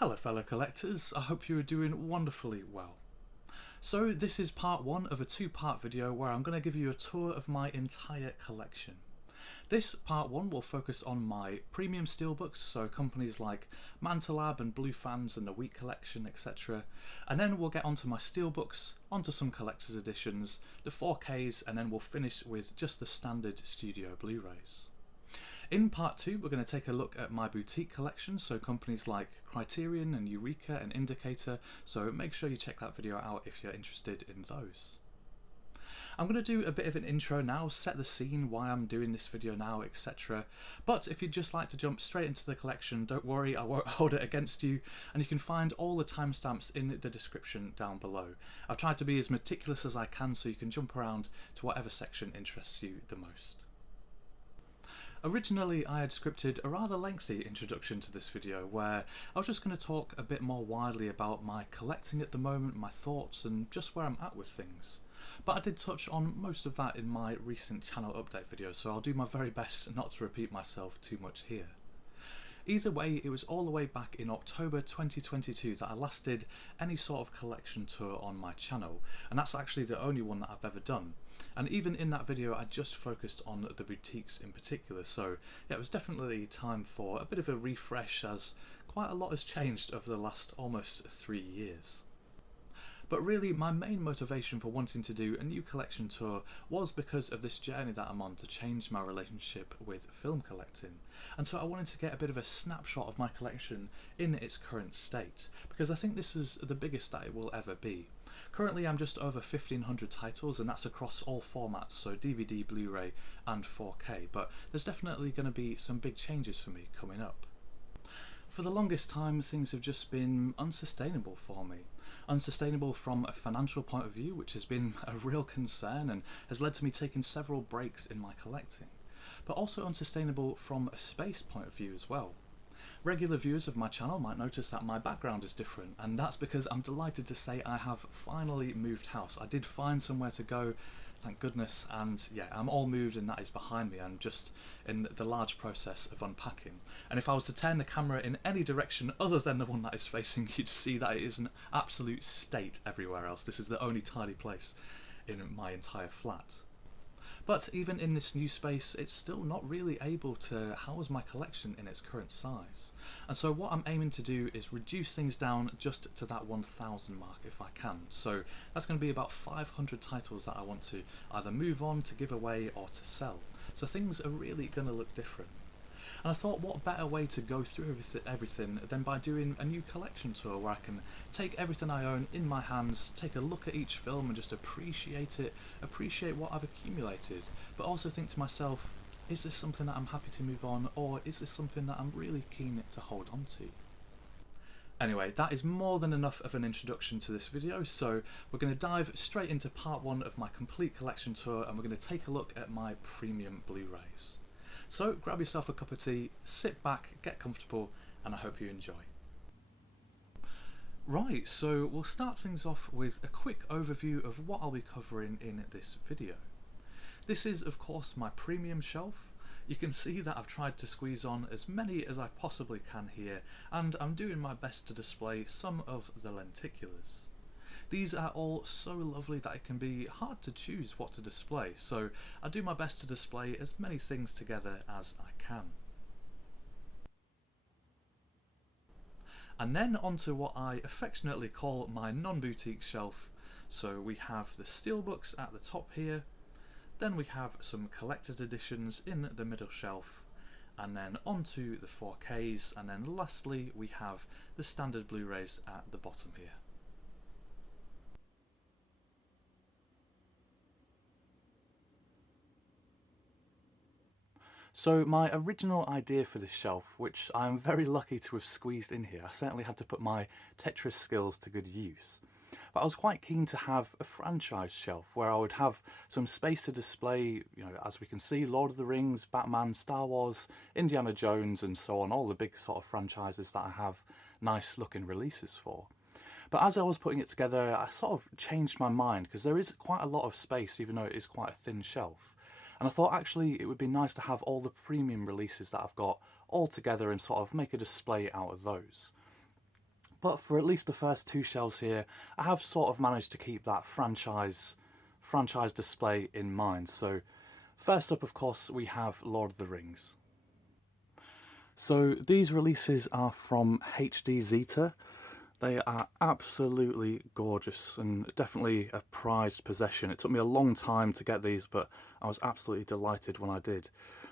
Hello fellow collectors, I hope you are doing wonderfully well. So this is part one of a two-part video where I'm going to give you a tour of my entire collection. This part one will focus on my premium steelbooks, so companies like Manta Lab and Blufans and the WeET Collection, etc. And then we'll get onto my steelbooks, onto some collector's editions, the 4Ks, and then we'll finish with just the standard studio Blu-rays. In part two, we're going to take a look at my boutique collection, so companies like Criterion and Eureka and Indicator, so make sure you check that video out if you're interested in those. I'm going to do a bit of an intro now, set the scene, why I'm doing this video now, etc. But if you'd just like to jump straight into the collection, don't worry, I won't hold it against you, and you can find all the timestamps in the description down below. I've tried to be as meticulous as I can so you can jump around to whatever section interests you the most. Originally I had scripted a rather lengthy introduction to this video where I was just going to talk a bit more widely about my collecting at the moment, my thoughts and just where I'm at with things. But I did touch on most of that in my recent channel update video, so I'll do my very best not to repeat myself too much here. Either way, it was all the way back in October 2022 that I last did any sort of collection tour on my channel, and that's actually the only one that I've ever done. And even in that video I just focused on the boutiques in particular, so yeah, it was definitely time for a bit of a refresh as quite a lot has changed over the last almost 3 years. But really my main motivation for wanting to do a new collection tour was because of this journey that I'm on to change my relationship with film collecting. And so I wanted to get a bit of a snapshot of my collection in its current state, because I think this is the biggest that it will ever be. Currently I'm just over 1,500 titles, and that's across all formats, so DVD, Blu-ray and 4K, but there's definitely going to be some big changes for me coming up. For the longest time things have just been unsustainable for me. Unsustainable from a financial point of view, which has been a real concern and has led to me taking several breaks in my collecting, but also unsustainable from a space point of view as well. Regular viewers of my channel might notice that my background is different, and that's because I'm delighted to say I have finally moved house. I did find somewhere to go, thank goodness, and yeah, I'm all moved and that is behind me. I'm just in the large process of unpacking. And if I was to turn the camera in any direction other than the one that is facing, you'd see that it is an absolute state everywhere else. This is the only tidy place in my entire flat. But even in this new space, it's still not really able to house my collection in its current size. And so what I'm aiming to do is reduce things down just to that 1,000 mark if I can. So that's going to be about 500 titles that I want to either move on, to give away or to sell. So things are really going to look different. And I thought, what better way to go through everything than by doing a new collection tour where I can take everything I own in my hands, take a look at each film and just appreciate it, appreciate what I've accumulated, but also think to myself, is this something that I'm happy to move on, or is this something that I'm really keen to hold on to? Anyway, that is more than enough of an introduction to this video, so we're going to dive straight into part one of my complete collection tour, and we're going to take a look at my premium Blu-rays. So grab yourself a cup of tea, sit back, get comfortable, and I hope you enjoy. Right, so we'll start things off with a quick overview of what I'll be covering in this video. This is of course my premium shelf. You can see that I've tried to squeeze on as many as I possibly can here, and I'm doing my best to display some of the lenticulars. These are all so lovely that it can be hard to choose what to display, so I do my best to display as many things together as I can. And then onto what I affectionately call my non-boutique shelf. So we have the steelbooks at the top here, then we have some collector's editions in the middle shelf, and then onto the 4Ks, and then lastly we have the standard Blu-rays at the bottom here. So my original idea for this shelf, which I'm very lucky to have squeezed in here, I certainly had to put my Tetris skills to good use. But I was quite keen to have a franchise shelf where I would have some space to display, you know, as we can see, Lord of the Rings, Batman, Star Wars, Indiana Jones and so on, all the big sort of franchises that I have nice looking releases for. But as I was putting it together, I sort of changed my mind, because there is quite a lot of space even though it is quite a thin shelf. And I thought actually it would be nice to have all the premium releases that I've got all together and sort of make a display out of those. But for at least the first two shelves here, I have sort of managed to keep that franchise display in mind. So first up, of course, we have Lord of the Rings. So these releases are from HD Zeta. They are absolutely gorgeous and definitely a prized possession. It took me a long time to get these, but I was absolutely delighted when I did.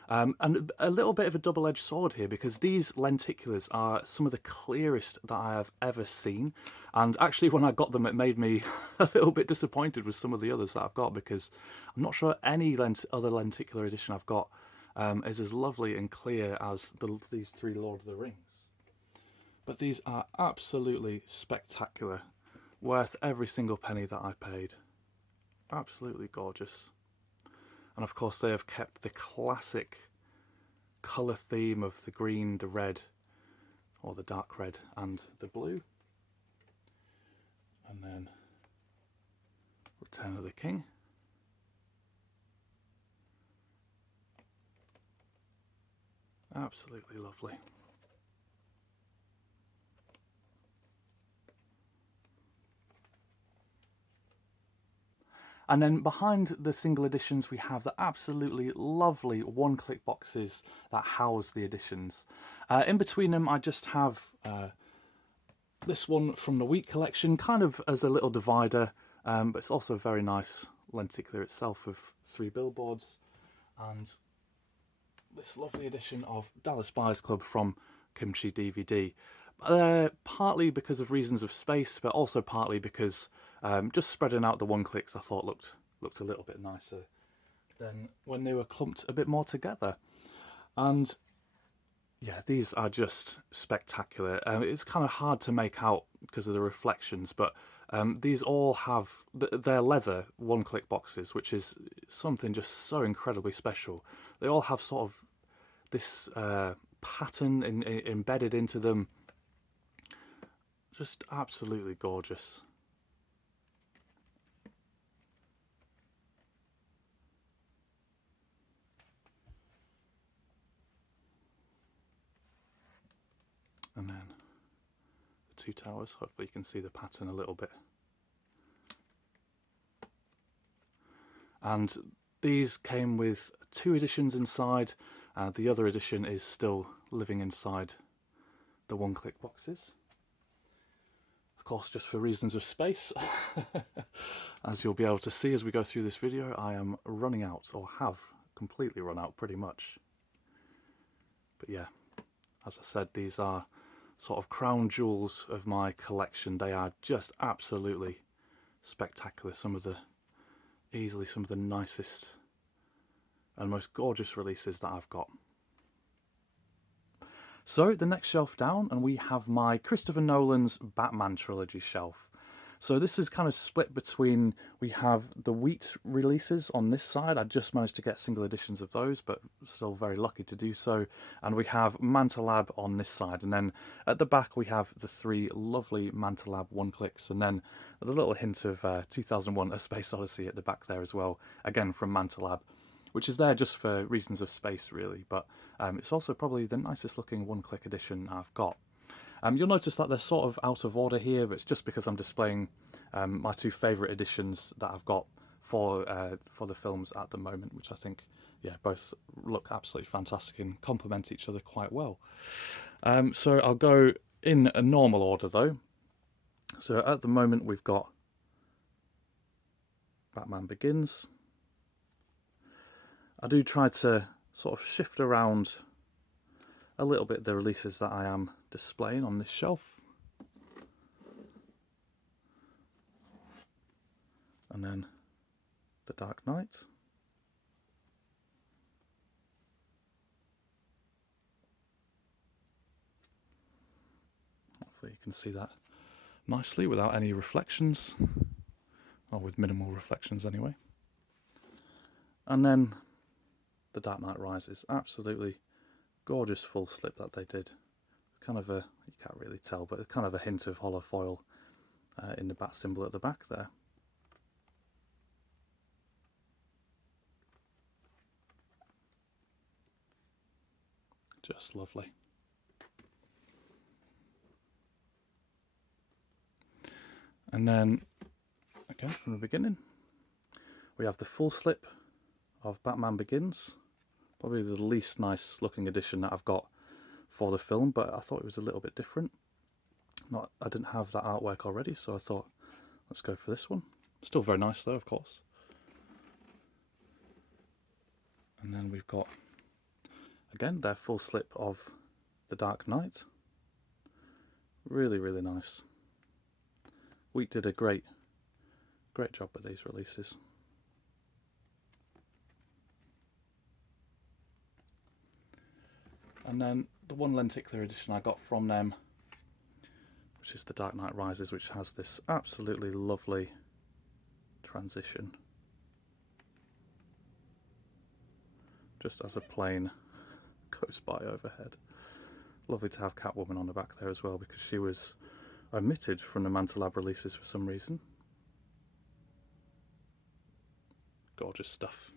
And a little bit of a double-edged sword here, because these lenticulars are some of the clearest that I have ever seen. And actually, when I got them, it made me a little bit disappointed with some of the others that I've got, because I'm not sure any other lenticular edition I've got is as lovely and clear as these three Lord of the Rings. But these are absolutely spectacular, worth every single penny that I paid. Absolutely gorgeous. And of course they have kept the classic colour theme of the green, the red, or the dark red, and the blue. And then Return of the King. Absolutely lovely. And then behind the single editions, we have the absolutely lovely one-click boxes that house the editions. In between them, I just have this one from the WeET collection, kind of as a little divider, but it's also a very nice lenticular itself of 3 billboards. And this lovely edition of Dallas Buyers Club from Kimchi DVD. Partly because of reasons of space, but also partly because just spreading out the one clicks I thought looked a little bit nicer than when they were clumped a bit more together. And yeah, these are just spectacular. It's kind of hard to make out because of the reflections, but these all have they're leather one click boxes, which is something just so incredibly special. They all have sort of this pattern embedded into them. Just absolutely gorgeous. And then the 2 towers, hopefully you can see the pattern a little bit. And these came with 2 editions inside, the other edition is still living inside the one-click boxes. Of course, just for reasons of space, as you'll be able to see as we go through this video, I am running out, or have completely run out pretty much. But yeah, as I said, these are sort of crown jewels of my collection. They are just absolutely spectacular. Easily some of the nicest and most gorgeous releases that I've got. So the next shelf down, and we have my Christopher Nolan's Batman trilogy shelf. So this is kind of split between, we have the WeET releases on this side. I just managed to get single editions of those, but still very lucky to do so. And we have Manta Lab on this side. And then at the back, we have the 3 lovely Manta Lab one-clicks. And then a little hint of 2001 A Space Odyssey at the back there as well, again from Manta Lab, which is there just for reasons of space, really. But it's also probably the nicest looking one-click edition I've got. You'll notice that they're sort of out of order here, but it's just because I'm displaying my 2 favourite editions that I've got for the films at the moment, which I think, yeah, both look absolutely fantastic and complement each other quite well. So I'll go in a normal order though. So at the moment we've got Batman Begins. I do try to sort of shift around a little bit the releases that I am displaying on this shelf. And then The Dark Knight. Hopefully you can see that nicely without any reflections, or with minimal reflections anyway. And then The Dark Knight Rises. Absolutely gorgeous full slip that they did. Kind of a, you can't really tell, but kind of a hint of hollow foil in the bat symbol at the back there. Just lovely. And then, again from the beginning, we have the full slip of Batman Begins. Probably the least nice looking edition that I've got for the film, but I thought it was a little bit different. I didn't have that artwork already, so I thought, let's go for this one. Still very nice though, of course. And then we've got, again, their full slip of The Dark Knight. Really, really nice. WeET did a great job with these releases. And then the one lenticular edition I got from them, which is The Dark Knight Rises, which has this absolutely lovely transition. Just as a plane goes by overhead. Lovely to have Catwoman on the back there as well, because she was omitted from the Manta Lab releases for some reason. Gorgeous stuff.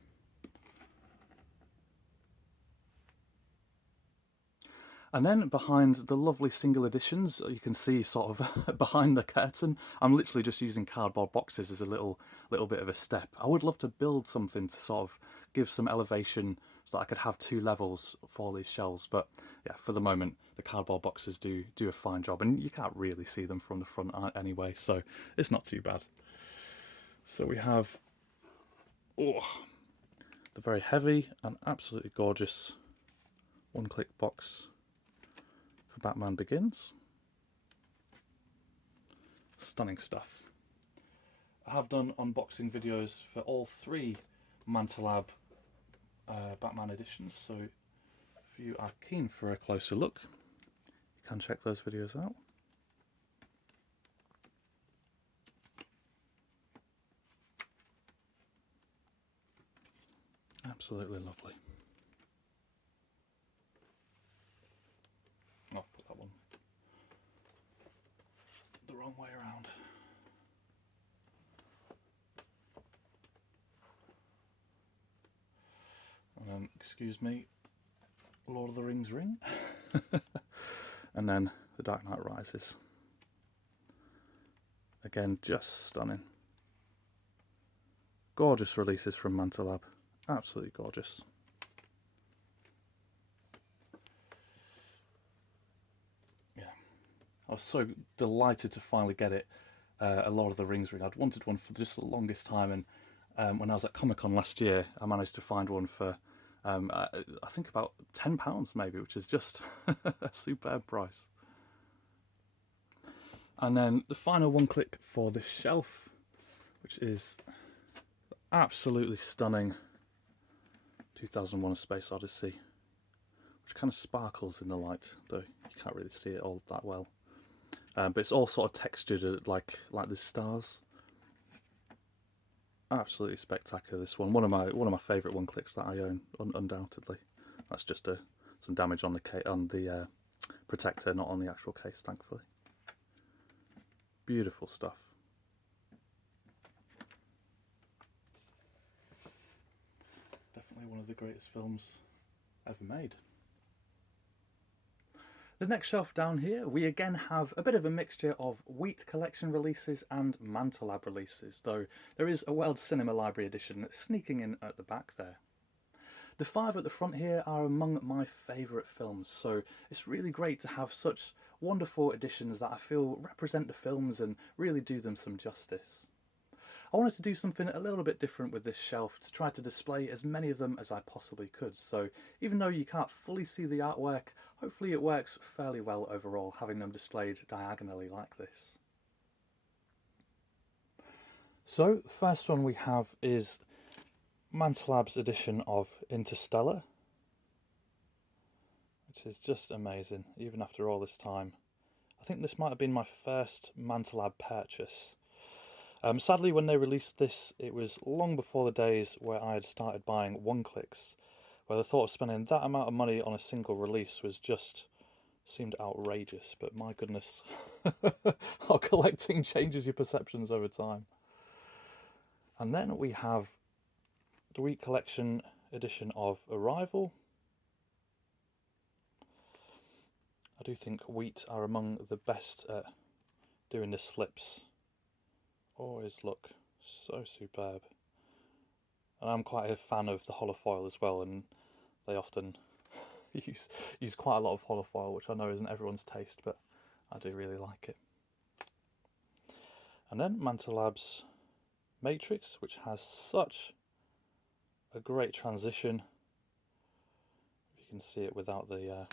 And then behind the lovely single editions, you can see sort of behind the curtain, I'm literally just using cardboard boxes as a little bit of a step. I would love to build something to sort of give some elevation so that I could have 2 levels for these shelves. But yeah, for the moment, the cardboard boxes do a fine job, and you can't really see them from the front anyway, so it's not too bad. So we have the very heavy and absolutely gorgeous one-click box for Batman Begins. Stunning stuff. I have done unboxing videos for all 3 Manta Lab Batman editions, so if you are keen for a closer look, you can check those videos out. Absolutely lovely. I'll put that one the wrong way around. Excuse me, Lord of the Rings ring. And then The Dark Knight Rises. Again, just stunning. Gorgeous releases from Manta Lab. Absolutely gorgeous. Yeah, I was so delighted to finally get it. A Lord of the Rings ring. I'd wanted one for just the longest time, and when I was at Comic-Con last year, I managed to find one for I think about £10 maybe, which is just a superb price. And then the final one click for this shelf, which is absolutely stunning 2001: A Space Odyssey, which kind of sparkles in the light, though you can't really see it all that well. But it's all sort of textured like the stars. Absolutely spectacular, this one. One of my favourite one clicks that I own, undoubtedly. That's just some damage on the protector, not on the actual case, thankfully. Beautiful stuff. Definitely one of the greatest films ever made. The next shelf down here, we again have a bit of a mixture of WeET Collection releases and Manta Lab releases, though there is a World Cinema Library edition sneaking in at the back there. The 5 at the front here are among my favourite films, so it's really great to have such wonderful editions that I feel represent the films and really do them some justice. I wanted to do something a little bit different with this shelf to try to display as many of them as I possibly could, so even though you can't fully see the artwork, hopefully it works fairly well overall, having them displayed diagonally like this. So the first one we have is Manta Lab's edition of Interstellar, which is just amazing, even after all this time. I think this might have been my first Manta Lab purchase. Sadly, when they released this, it was long before the days where I had started buying one-clicks, where the thought of spending that amount of money on a single release was just seemed outrageous, but my goodness, how collecting changes your perceptions over time. And then we have the WeET Collection edition of Arrival. I do think WeET are among the best at doing the slips always look so superb. And I'm quite a fan of the holofoil as well, and they often use quite a lot of holofoil, which I know isn't everyone's taste, but I do really like it. And then Manta Lab's Matrix, which has such a great transition. You can see it without the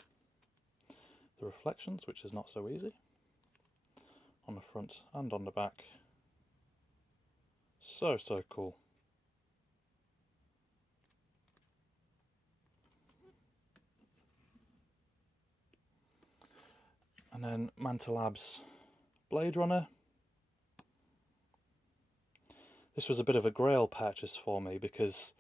reflections, which is not so easy, on the front and on the back. So cool. And then Manta Lab's Blade Runner. This was a bit of a grail purchase for me because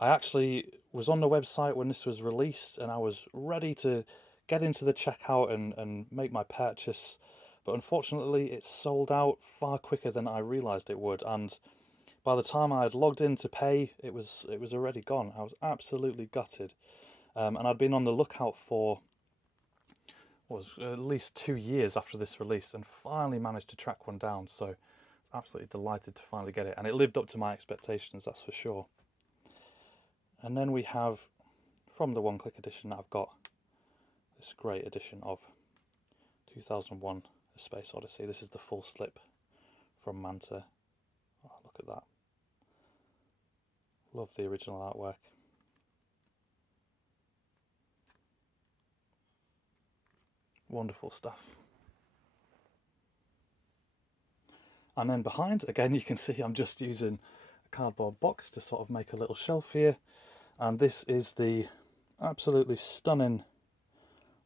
I actually was on the website when this was released and I was ready to get into the checkout and make my purchase, but unfortunately it sold out far quicker than I realised it would, and by the time I had logged in to pay, it was already gone. I was absolutely gutted, and I'd been on the lookout for at least 2 years after this release and finally managed to track one down, so absolutely delighted to finally get it, and it lived up to my expectations, that's for sure. And then we have, from the one-click edition that I've got, this great edition of 2001 A Space Odyssey. This is the full slip from Manta. Oh, look at that. Love the original artwork. Wonderful stuff. And then behind, again, you can see I'm just using a cardboard box to sort of make a little shelf here. And this is the absolutely stunning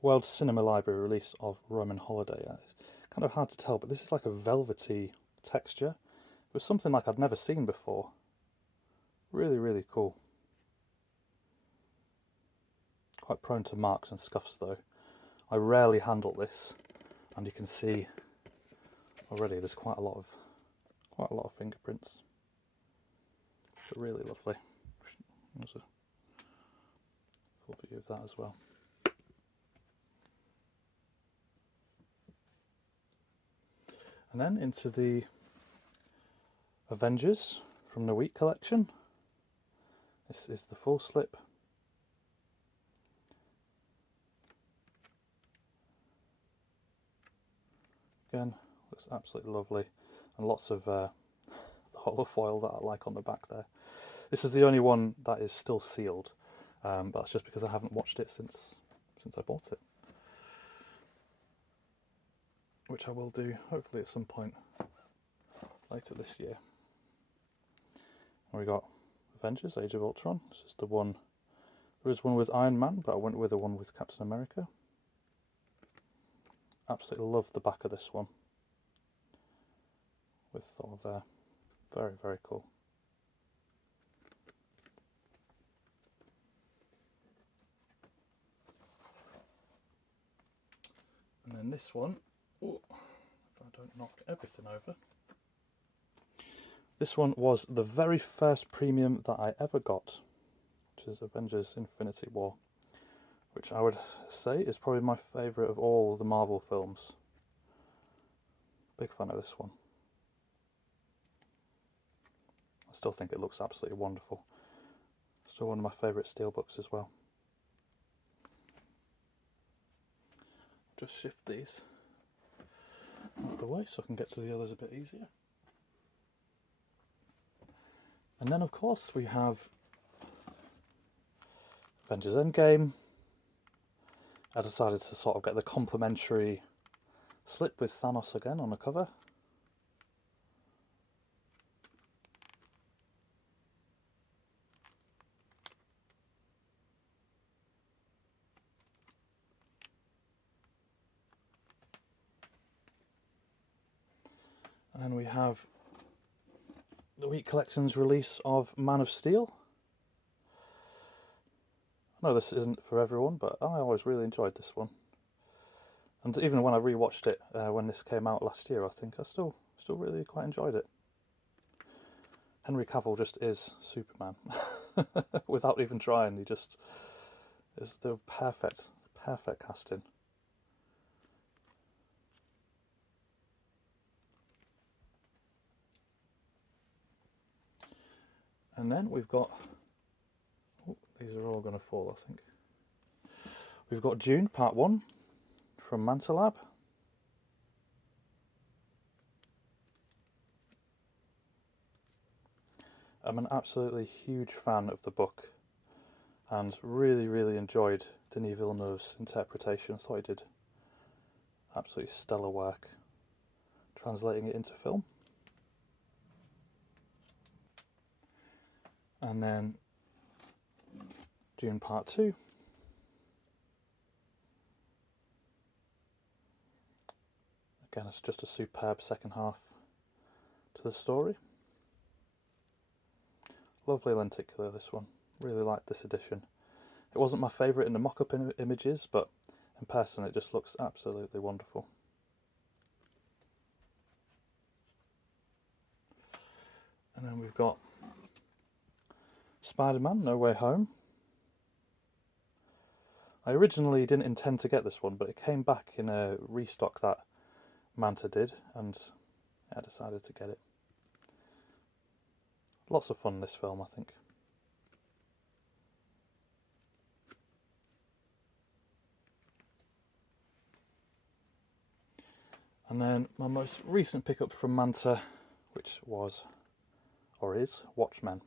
World Cinema Library release of Roman Holiday. It's kind of hard to tell, but this is like a velvety texture. It was something like I'd never seen before. Really, really cool. Quite prone to marks and scuffs though. I rarely handle this, and you can see already there's quite a lot of fingerprints. But really lovely. There's a full view of that as well. And then into the Avengers from the WeET collection. This is the full slip. Again, looks absolutely lovely, and lots of the holofoil that I like on the back there. This is the only one that is still sealed, but that's just because I haven't watched it since I bought it, which I will do hopefully at some point later this year. And we got Avengers Age of Ultron. This is the one. There is one with Iron Man, but I went with the one with Captain America. Absolutely love the back of this one with Thor there. Very, very cool. And then this one, oh, if I don't knock everything over. This one was the very first premium that I ever got, which is Avengers Infinity War, which I would say is probably my favourite of all the Marvel films. Big fan of this one. I still think it looks absolutely wonderful. Still one of my favourite Steelbooks as well. Just shift these out of the way so I can get to the others a bit easier. And then of course we have Avengers Endgame. I decided to sort of get the complimentary slip with Thanos again on the cover. And then we have the WeET Collection's release of Man of Steel. I know this isn't for everyone, but I always really enjoyed this one. And even when I rewatched it when this came out last year, I think I still really quite enjoyed it. Henry Cavill just is Superman. Without even trying, he just is the perfect casting. And then we've got, oh, these are all going to fall, I think. We've got Dune Part 1 from Manta Lab. I'm an absolutely huge fan of the book and really enjoyed Denis Villeneuve's interpretation. I thought he did absolutely stellar work translating it into film. And then Dune Part 2. Again, it's just a superb second half to the story. Lovely lenticular, this one. Really liked this edition. It wasn't my favourite in the mock-up images, but in person it just looks absolutely wonderful. And then we've got Spider-Man No Way Home. I originally didn't intend to get this one, but it came back in a restock that Manta did, and I decided to get it. Lots of fun, this film, I think. And then my most recent pickup from Manta, which was, or is, Watchmen.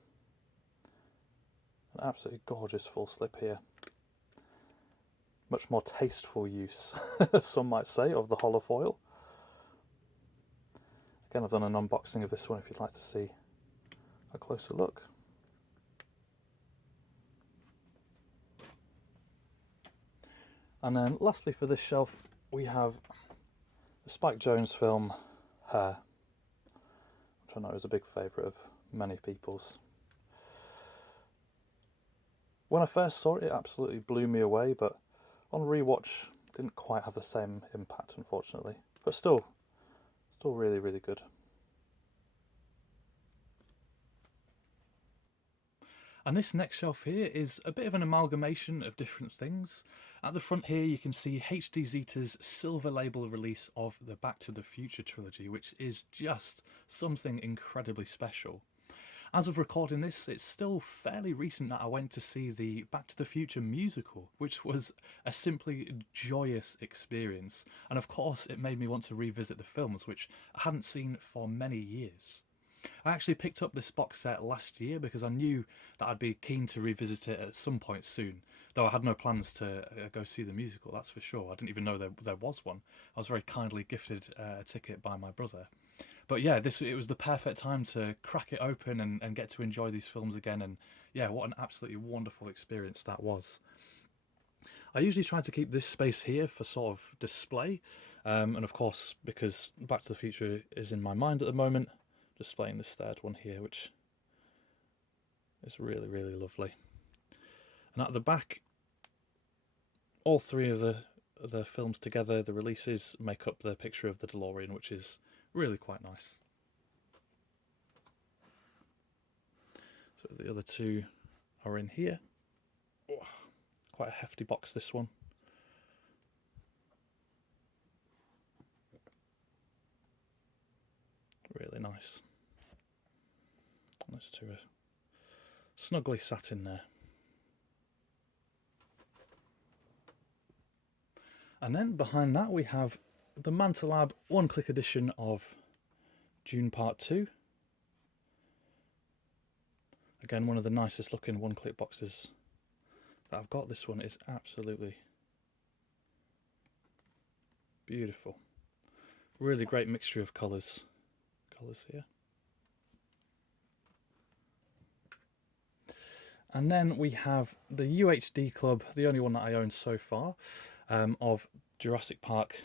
An absolutely gorgeous full slip here. Much more tasteful use, some might say, of the holofoil. Again, I've done an unboxing of this one if you'd like to see a closer look. And then lastly for this shelf we have the Spike Jonze film Hair, which I know is a big favourite of many people's. When I first saw it, it absolutely blew me away, but on rewatch didn't quite have the same impact, unfortunately. But still really good. And this next shelf here is a bit of an amalgamation of different things. At the front here you can see HD Zeta's silver label release of the Back to the Future trilogy, which is just something incredibly special. As of recording this, it's still fairly recent that I went to see the Back to the Future musical, which was a simply joyous experience. And of course it made me want to revisit the films, which I hadn't seen for many years. I actually picked up this box set last year because I knew that I'd be keen to revisit it at some point soon, though I had no plans to go see the musical, that's for sure. I didn't even know there was one. I was very kindly gifted a ticket by my brother. But yeah, it was the perfect time to crack it open and get to enjoy these films again, and yeah, what an absolutely wonderful experience that was. I usually try to keep this space here for sort of display, and of course, because Back to the Future is in my mind at the moment, displaying this third one here, which is really lovely. And at the back, all three of the films together, the releases, make up the picture of the DeLorean, which is really quite nice. So the other two are in here. Oh, quite a hefty box, this one. Really nice. Those two are snugly sat in there. And then behind that we have the Manta Lab one-click edition of Dune Part 2. Again, one of the nicest looking one-click boxes that I've got. This one is absolutely beautiful. Really great mixture of colours here. And then we have the UHD Club, the only one that I own so far, of Jurassic Park,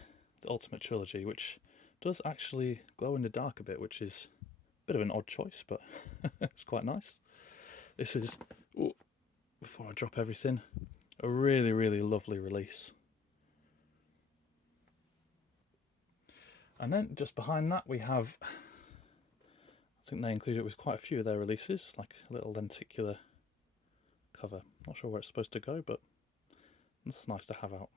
the Ultimate Trilogy, which does actually glow in the dark a bit, which is a bit of an odd choice, but it's quite nice. This is, ooh, before I drop everything, a really lovely release. And then just behind that we have, I think they include it with quite a few of their releases, like a little lenticular cover. Not sure where it's supposed to go, but it's nice to have out.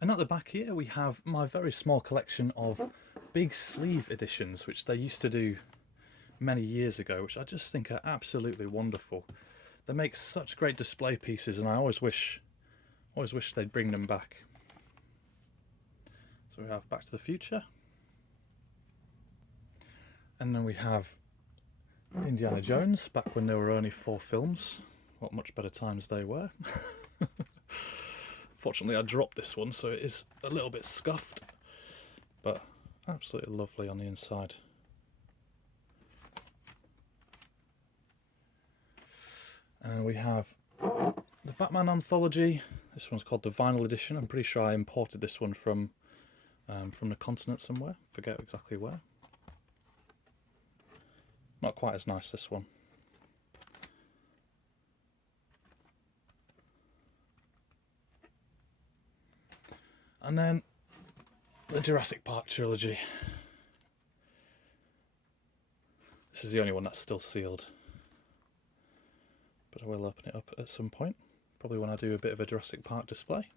And at the back here we have my very small collection of big sleeve editions, which they used to do many years ago, which I just think are absolutely wonderful. They make such great display pieces, and I always wish they'd bring them back. So we have Back to the Future, and then we have Indiana Jones, back when there were only 4 films. What much better times they were. Fortunately I dropped this one, so it is a little bit scuffed, but absolutely lovely on the inside. And we have the Batman anthology. This one's called the vinyl edition. I'm pretty sure I imported this one from the continent somewhere. Forget exactly where. Not quite as nice, this one. And then the Jurassic Park trilogy. This is the only one that's still sealed, but I will open it up at some point, probably when I do a bit of a Jurassic Park display.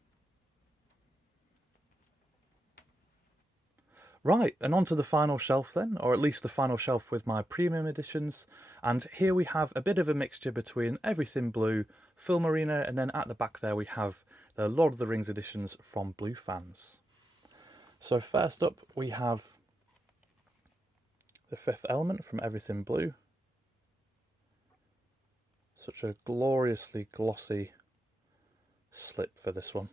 Right, and on to the final shelf then, or at least the final shelf with my premium editions. And here we have a bit of a mixture between everything blue, Film Arena, and then at the back there we have the Lord of the Rings editions from Blufans. So first up we have the Fifth Element from Everything Blue. Such a gloriously glossy slip for this one.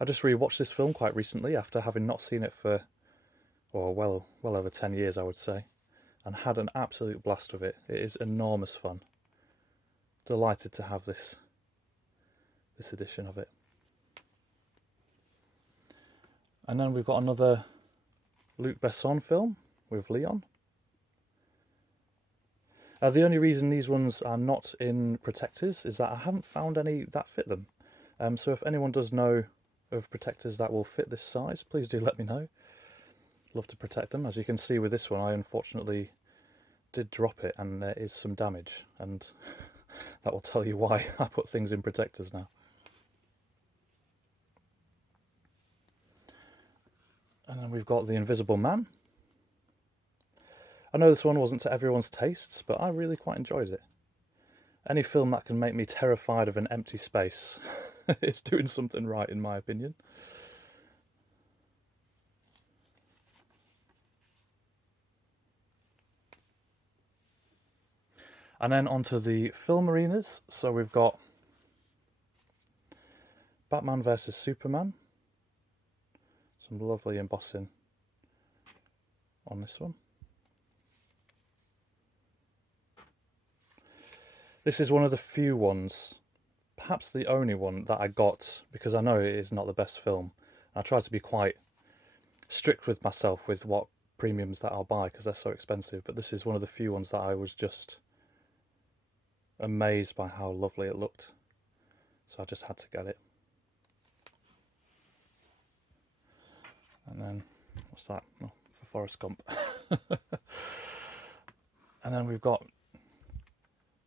I just rewatched this film quite recently after having not seen it for well over 10 years, I would say, and had an absolute blast with it. It is enormous fun. Delighted to have this edition of it. And then we've got another Luc Besson film with Leon. The only reason these ones are not in protectors is that I haven't found any that fit them. So if anyone does know of protectors that will fit this size, please do let me know. Love to protect them. As you can see with this one, I unfortunately did drop it and there is some damage, and that will tell you why I put things in protectors now. And then we've got The Invisible Man. I know this one wasn't to everyone's tastes, but I really quite enjoyed it. Any film that can make me terrified of an empty space is doing something right, in my opinion. And then onto the film arenas. So we've got Batman vs Superman. Some lovely embossing on this one. This is one of the few ones, perhaps the only one, that I got because I know it is not the best film. I try to be quite strict with myself with what premiums that I'll buy because they're so expensive, but this is one of the few ones that I was just amazed by how lovely it looked. So I just had to get it. And then, what's that? Oh, for Forrest Gump. And then we've got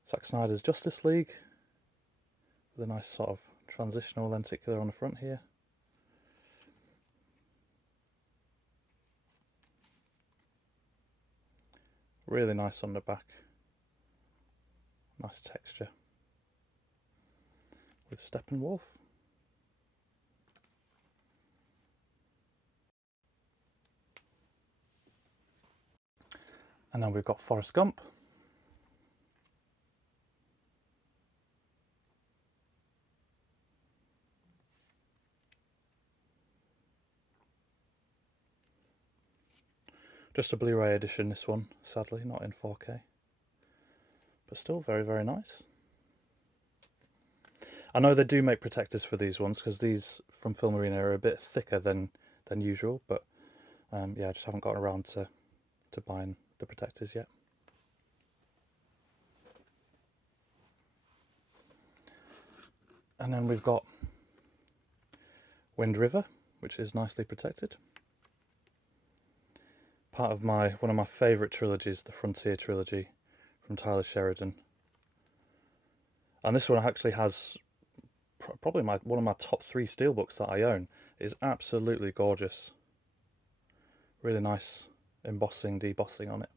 Zack Snyder's Justice League with a nice sort of transitional lenticular on the front here. Really nice on the back. Nice texture. With Steppenwolf. And then we've got Forrest Gump. Just a Blu-ray edition, this one, sadly, not in 4K. But still very, very nice. I know they do make protectors for these ones, because these from Film Arena are a bit thicker than usual, but yeah, I just haven't gotten around to buying the protectors yet. And then we've got Wind River, which is nicely protected. Part of one of my favourite trilogies, the Frontier trilogy from Tyler Sheridan. And this one actually has probably one of my top 3 steelbooks that I own. It is absolutely gorgeous. Really nice embossing, debossing on it.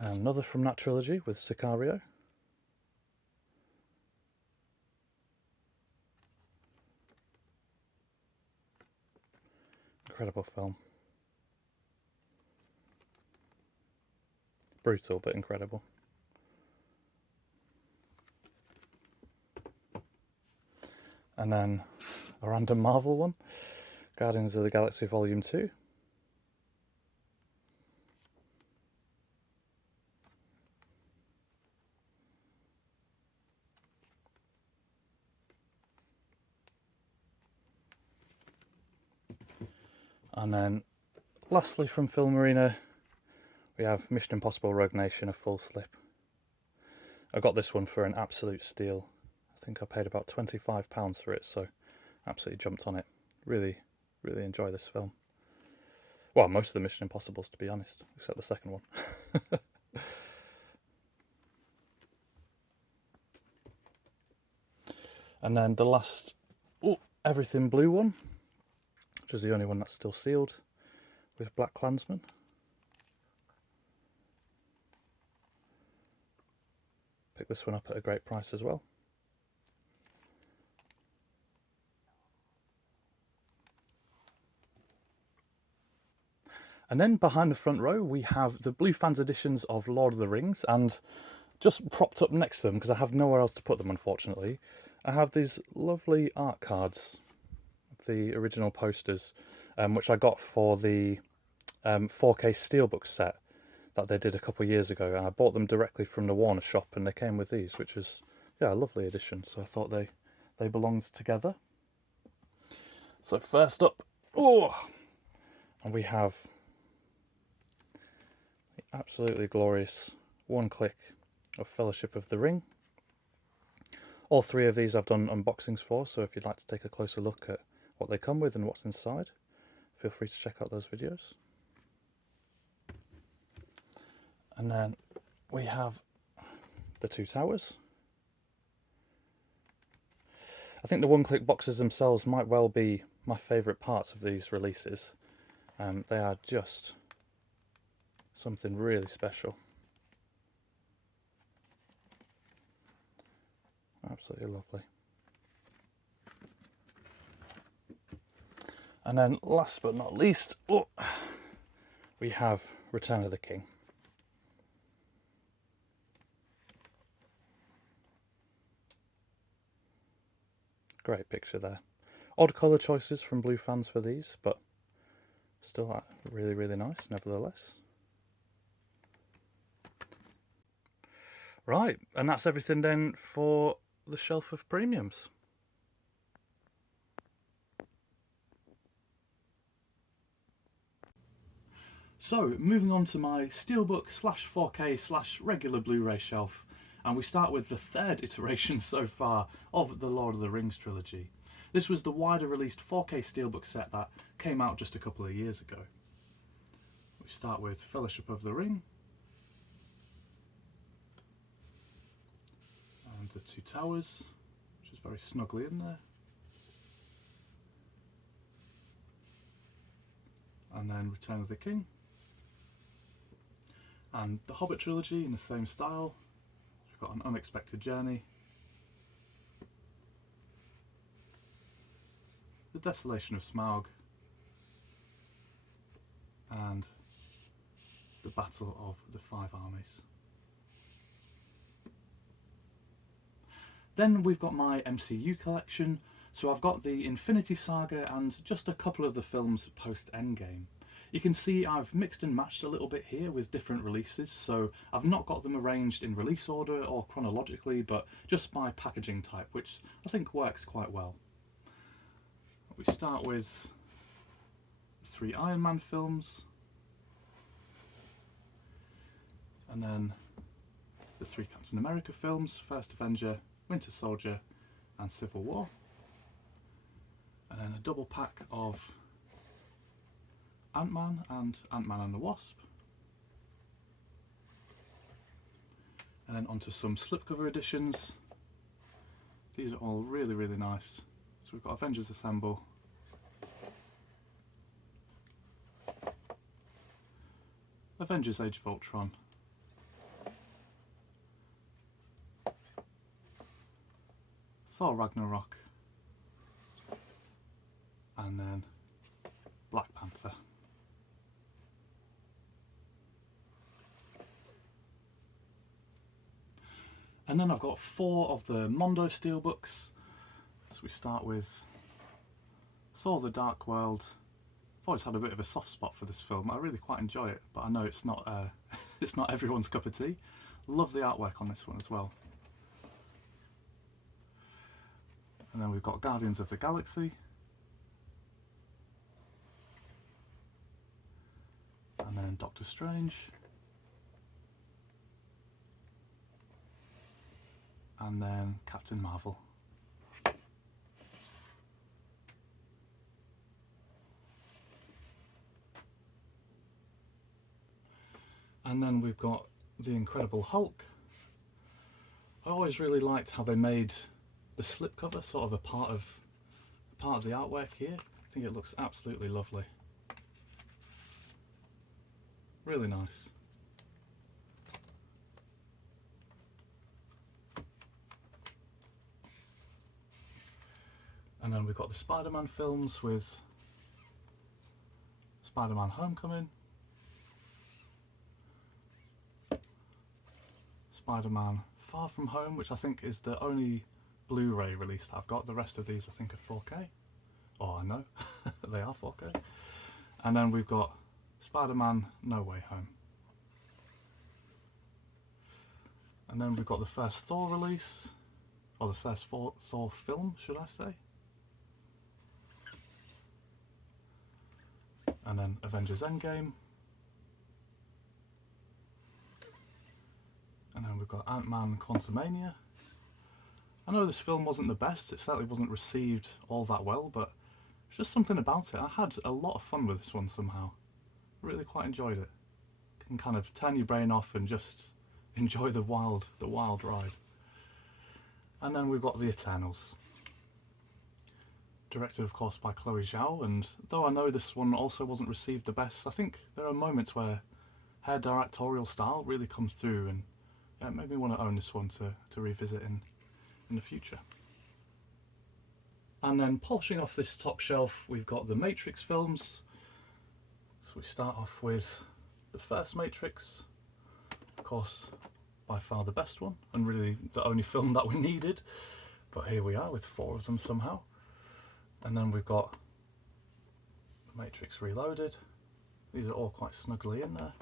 Another from that trilogy with Sicario. Incredible film. Brutal but incredible. And then a random Marvel one, Guardians of the Galaxy Volume 2. And then lastly from Film Arena, we have Mission Impossible Rogue Nation, a full slip. I got this one for an absolute steal. I think I paid about £25 for it, so absolutely jumped on it. Really, really enjoy this film. Well, most of the Mission Impossibles, to be honest, except the second one. And then the last Everything Blue one, which is the only one that's still sealed, with Black Klansman. Picked this one up at a great price as well. And then behind the front row we have the Blufans editions of Lord of the Rings, and just propped up next to them, because I have nowhere else to put them unfortunately, I have these lovely art cards, the original posters, which I got for the 4K Steelbook set that they did a couple of years ago, and I bought them directly from the Warner shop, and they came with these, which was, yeah, a lovely edition, so I thought they belonged together. So first up, and we have the absolutely glorious one click of Fellowship of the Ring. All three of these I've done unboxings for, so if you'd like to take a closer look at what they come with and what's inside, feel free to check out those videos. And then we have the Two Towers. I think the one-click boxes themselves might well be my favourite parts of these releases. They are just something really special. Absolutely lovely. And then last but not least, we have Return of the King. Great picture there. Odd colour choices from Blufans for these, but still really, really nice nevertheless. Right, and that's everything then for the shelf of premiums. So, moving on to my Steelbook / 4K / regular Blu-ray shelf, and we start with the third iteration so far of the Lord of the Rings trilogy. This was the wider released 4K Steelbook set that came out just a couple of years ago. We start with Fellowship of the Ring, and the Two Towers, which is very snugly in there. And then Return of the King. And the Hobbit trilogy in the same style. We've got An Unexpected Journey, The Desolation of Smaug, and The Battle of the Five Armies. Then we've got my MCU collection, so I've got the Infinity Saga and just a couple of the films post-Endgame. You can see I've mixed and matched a little bit here with different releases, so I've not got them arranged in release order or chronologically, but just by packaging type, which I think works quite well. We start with the 3 Iron Man films, and then the 3 Captain America films, First Avenger, Winter Soldier and Civil War, and then a double pack of Ant-Man and Ant-Man and the Wasp, and then onto some slipcover editions. These are all really, really nice. So we've got Avengers Assemble, Avengers Age of Ultron, Thor Ragnarok, and then Black Panther. And then I've got 4 of the Mondo Steelbooks. So we start with Thor the Dark World. I've always had a bit of a soft spot for this film. I really quite enjoy it, but I know it's not it's not everyone's cup of tea. Love the artwork on this one as well. And then we've got Guardians of the Galaxy. And then Doctor Strange. And then Captain Marvel. And then we've got the Incredible Hulk. I always really liked how they made the slipcover sort of a part of the artwork here. I think it looks absolutely lovely. Really nice. And then we've got the Spider-Man films with Spider-Man Homecoming, Spider-Man Far From Home, which I think is the only Blu-ray release that I've got. The rest of these I think are 4K. Oh, I know, they are 4K. And then we've got Spider-Man No Way Home. And then we've got the first Thor release, or the first Thor film, should I say. And then Avengers Endgame. And then we've got Ant-Man Quantumania. I know this film wasn't the best, it certainly wasn't received all that well, but it's just something about it. I had a lot of fun with this one somehow. Really quite enjoyed it. Can kind of turn your brain off and just enjoy the wild ride. And then we've got The Eternals. Directed of course by Chloe Zhao, and though I know this one also wasn't received the best, I think there are moments where her directorial style really comes through, and yeah, it made me want to own this one to revisit in the future. And then polishing off this top shelf, we've got the Matrix films. So we start off with the first Matrix, of course by far the best one, and really the only film that we needed, but here we are with 4 of them somehow. And then we've got the Matrix Reloaded. These are all quite snugly in there.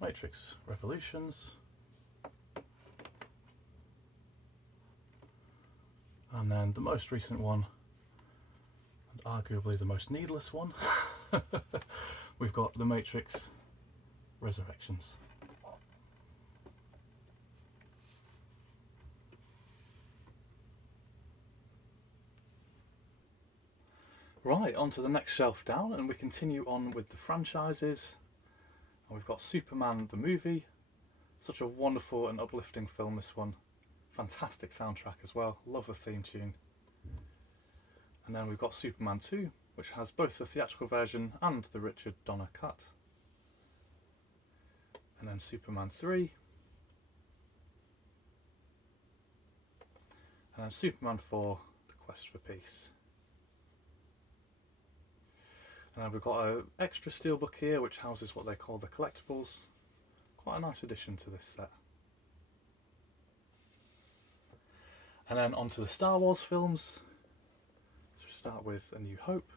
Matrix Revolutions. And then the most recent one, and arguably the most needless one, we've got the Matrix Resurrections. Right, on to the next shelf down, and we continue on with the franchises. And we've got Superman the movie. Such a wonderful and uplifting film, this one. Fantastic soundtrack as well, love the theme tune. And then we've got Superman 2, which has both the theatrical version and the Richard Donner cut. And then Superman 3. And then Superman 4, The Quest for Peace. And then we've got an extra steelbook here which houses what they call the collectibles. Quite a nice addition to this set. And then onto the Star Wars films. So we start with A New Hope,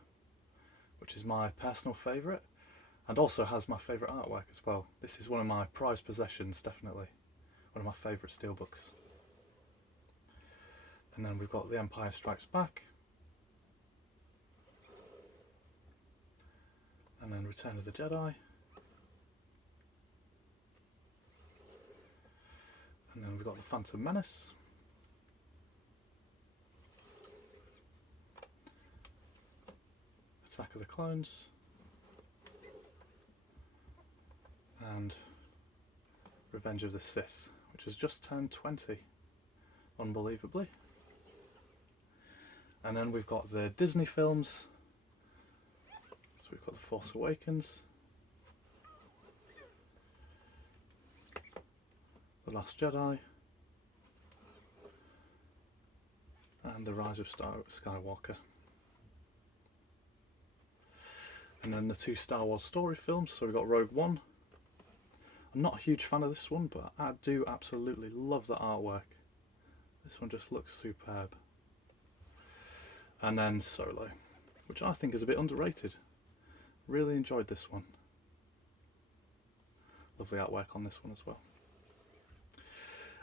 which is my personal favourite, and also has my favourite artwork as well. This is one of my prized possessions, definitely. One of my favourite steelbooks. And then we've got The Empire Strikes Back. And then Return of the Jedi. And then we've got The Phantom Menace. Attack of the Clones. And Revenge of the Sith, which has just turned 20, unbelievably. And then we've got the Disney films. So we've got The Force Awakens. The Last Jedi, and The Rise of Skywalker. And then the 2 Star Wars story films, so we've got Rogue One. I'm not a huge fan of this one, but I do absolutely love the artwork. This one just looks superb. And then Solo, which I think is a bit underrated. Really enjoyed this one. Lovely artwork on this one as well.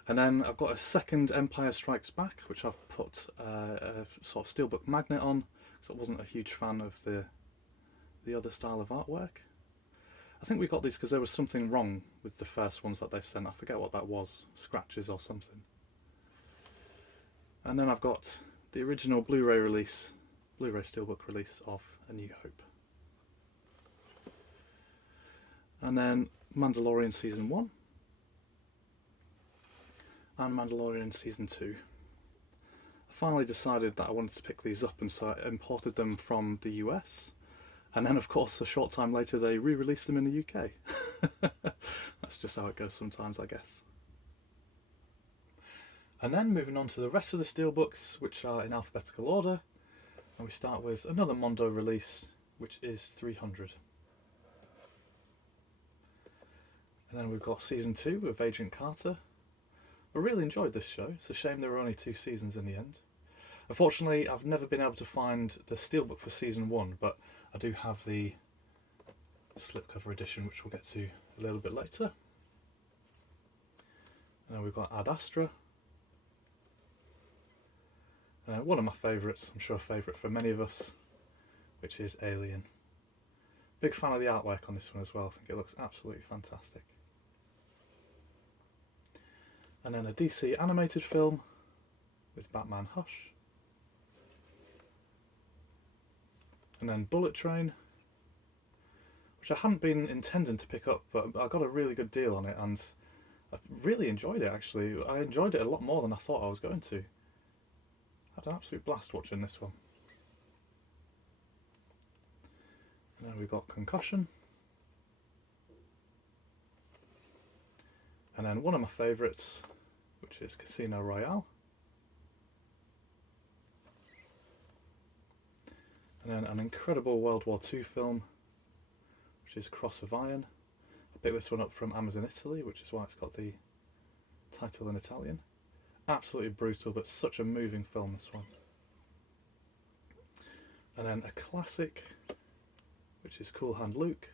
And then I've got a second Empire Strikes Back, which I've put a sort of steelbook magnet on, because I wasn't a huge fan of the other style of artwork. I think we got these because there was something wrong with the first ones that they sent. I forget what that was, scratches or something. And then I've got the original Blu-ray Steelbook release of A New Hope. And then Mandalorian Season 1 and Mandalorian Season 2. I finally decided that I wanted to pick these up, and so I imported them from the US. And then, of course, a short time later they re-released them in the UK. That's just how it goes sometimes, I guess. And then moving on to the rest of the steelbooks, which are in alphabetical order. And we start with another Mondo release, which is 300. And then we've got Season 2 of Agent Carter. I really enjoyed this show. It's a shame there were only 2 seasons in the end. Unfortunately, I've never been able to find the steelbook for Season 1, but I do have the slipcover edition, which we'll get to a little bit later. And then we've got Ad Astra. One of my favourites, I'm sure a favourite for many of us, which is Alien. Big fan of the artwork on this one as well. I think it looks absolutely fantastic. And then a DC animated film with Batman Hush. And then Bullet Train, which I hadn't been intending to pick up, but I got a really good deal on it, and I really enjoyed it actually. I enjoyed it a lot more than I thought I was going to. I had an absolute blast watching this one. And then we've got Concussion. And then one of my favourites, which is Casino Royale. And then an incredible World War II film, which is Cross of Iron. I picked this one up from Amazon Italy, which is why it's got the title in Italian. Absolutely brutal, but such a moving film, this one. And then a classic, which is Cool Hand Luke.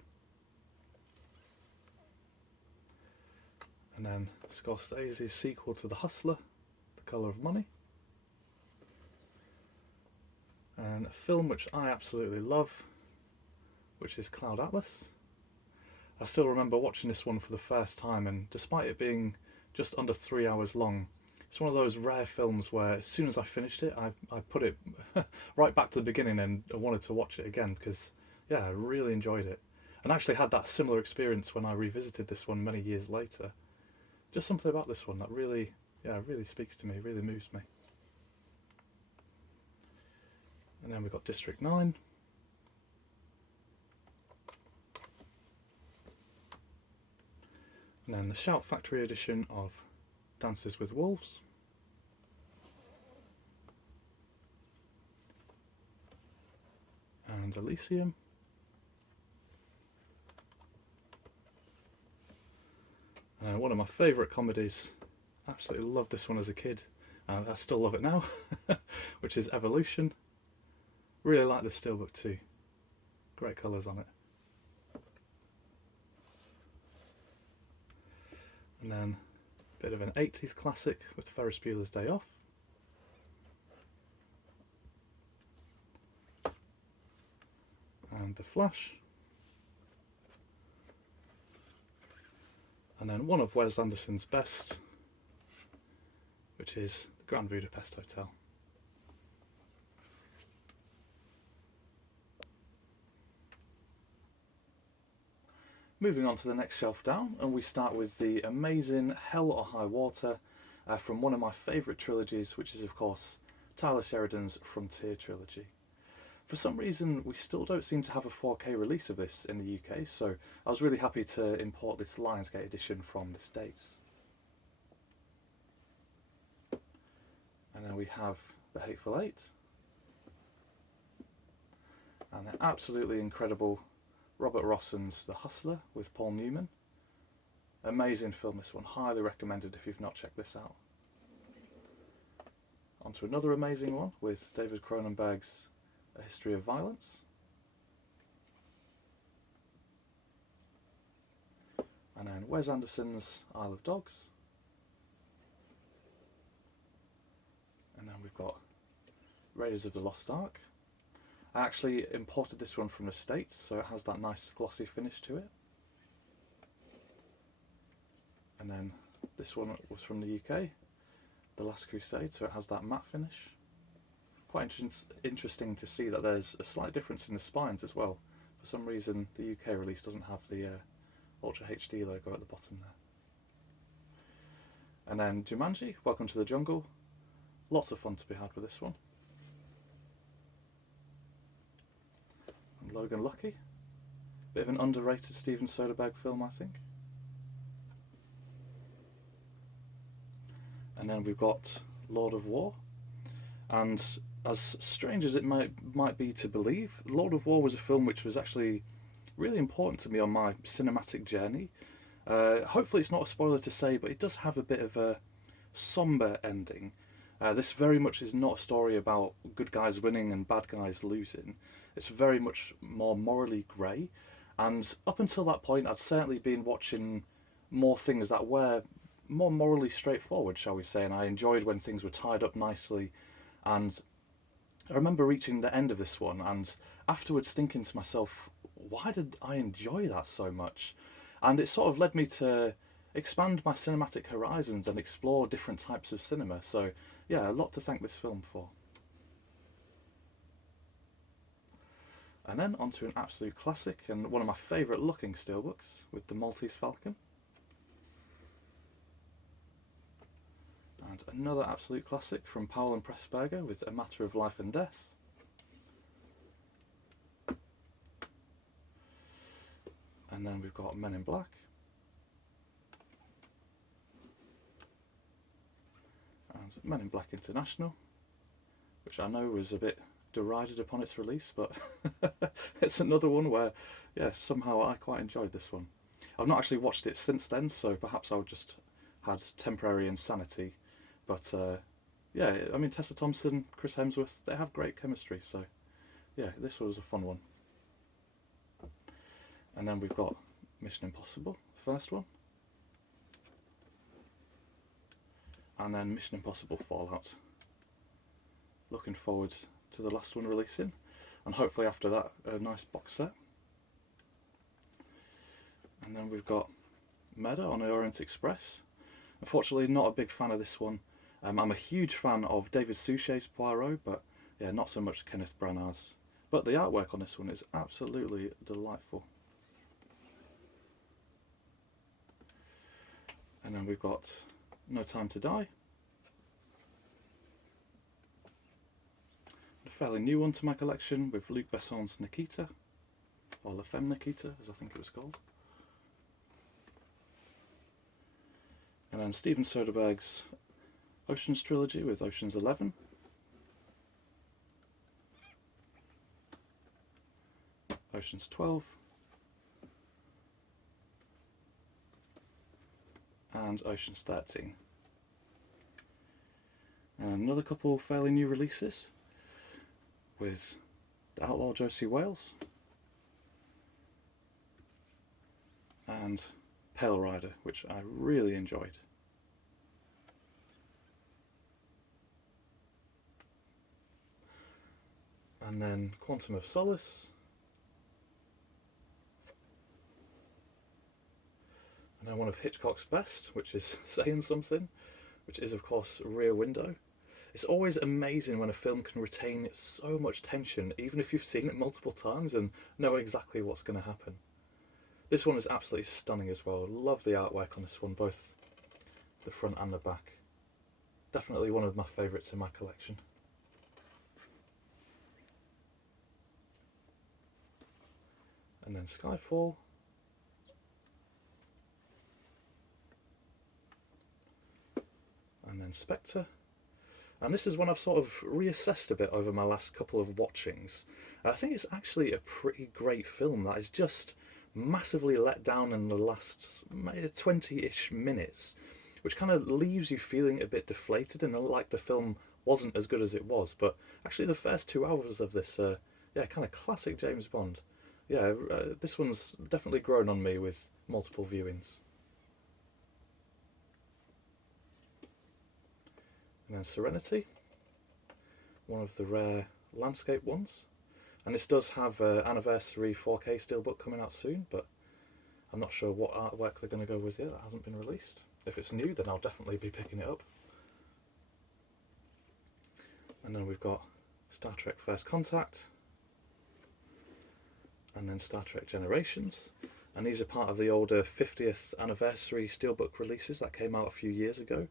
And then Scorsese's sequel to The Hustler, The Colour of Money. And a film which I absolutely love, which is Cloud Atlas. I still remember watching this one for the first time, and despite it being just under 3 hours long, it's one of those rare films where as soon as I finished it, I put it right back to the beginning and I wanted to watch it again, because yeah, I really enjoyed it. And I actually had that similar experience when I revisited this one many years later. Just something about this one that really speaks to me, really moves me. And then we've got District 9. And then the Shout Factory edition of Dances with Wolves. And Elysium. And one of my favourite comedies, absolutely loved this one as a kid, and I still love it now, which is Evolution. Really like this steelbook too. Great colours on it. And then a bit of an 80s classic with Ferris Bueller's Day Off. And The Flash. And then one of Wes Anderson's best, which is the Grand Budapest Hotel. Moving on to the next shelf down, and we start with the amazing Hell or High Water from one of my favourite trilogies, which is of course Tyler Sheridan's Frontier trilogy. For some reason we still don't seem to have a 4K release of this in the UK, so I was really happy to import this Lionsgate edition from the States. And then we have The Hateful Eight. And an absolutely incredible Robert Rosson's The Hustler with Paul Newman. Amazing film, this one. Highly recommended if you've not checked this out. On to another amazing one with David Cronenberg's A History of Violence. And then Wes Anderson's Isle of Dogs. And then we've got Raiders of the Lost Ark. I actually imported this one from the States, so it has that nice glossy finish to it. And then this one was from the UK, The Last Crusade, so it has that matte finish. Quite interesting to see that there's a slight difference in the spines as well. For some reason the UK release doesn't have the Ultra HD logo at the bottom there. And then Jumanji, Welcome to the Jungle. Lots of fun to be had with this one. And Logan Lucky. Bit of an underrated Steven Soderbergh film, I think. And then we've got Lord of War. And as strange as it might be to believe, Lord of War was a film which was actually really important to me on my cinematic journey. Hopefully it's not a spoiler to say, but it does have a bit of a somber ending. This very much is not a story about good guys winning and bad guys losing. It's very much more morally grey, and up until that point I'd certainly been watching more things that were more morally straightforward, shall we say, and I enjoyed when things were tied up nicely. And I remember reaching the end of this one and afterwards thinking to myself, why did I enjoy that so much? And it sort of led me to expand my cinematic horizons and explore different types of cinema. So yeah, a lot to thank this film for. And then onto an absolute classic and one of my favourite looking steelbooks with the Maltese Falcon. And another absolute classic from Powell and Pressburger with A Matter of Life and Death. And then we've got Men in Black. And Men in Black International, which I know was a bit derided upon its release, but it's another one where, yeah, somehow I quite enjoyed this one. I've not actually watched it since then, so perhaps I've just had temporary insanity. But yeah, I mean, Tessa Thompson, Chris Hemsworth, they have great chemistry, so yeah, this was a fun one. And then we've got Mission Impossible, the first one. And then Mission Impossible Fallout. Looking forward to the last one releasing, and hopefully after that a nice box set. And then we've got Meda on the Orient Express. Unfortunately not a big fan of this one. I'm a huge fan of David Suchet's Poirot, but yeah, not so much Kenneth Branagh's. But the artwork on this one is absolutely delightful. And then we've got No Time to Die. A fairly new one to my collection with Luc Besson's Nikita, or La Femme Nikita as I think it was called. And then Steven Soderbergh's Oceans trilogy with Oceans 11. Oceans 12. And Oceans 13. And another couple fairly new releases with The Outlaw Josie Wales and Pale Rider, which I really enjoyed. And then Quantum of Solace. And then one of Hitchcock's best, which is saying something, which is of course Rear Window. It's always amazing when a film can retain so much tension, even if you've seen it multiple times and know exactly what's going to happen. This one is absolutely stunning as well. Love the artwork on this one, both the front and the back. Definitely one of my favourites in my collection. And then Skyfall. And then Spectre. And this is one I've sort of reassessed a bit over my last couple of watchings. I think it's actually a pretty great film that is just massively let down in the last 20-ish minutes, which kind of leaves you feeling a bit deflated and like the film wasn't as good as it was. But actually the first 2 hours of this, yeah, kind of classic James Bond. Yeah, this one's definitely grown on me with multiple viewings. And then Serenity, one of the rare landscape ones. And this does have an anniversary 4K Steelbook coming out soon, but I'm not sure what artwork they're going to go with yet. That hasn't been released. If it's new, then I'll definitely be picking it up. And then we've got Star Trek First Contact, and then Star Trek Generations. And these are part of the older 50th anniversary Steelbook releases that came out a few years ago.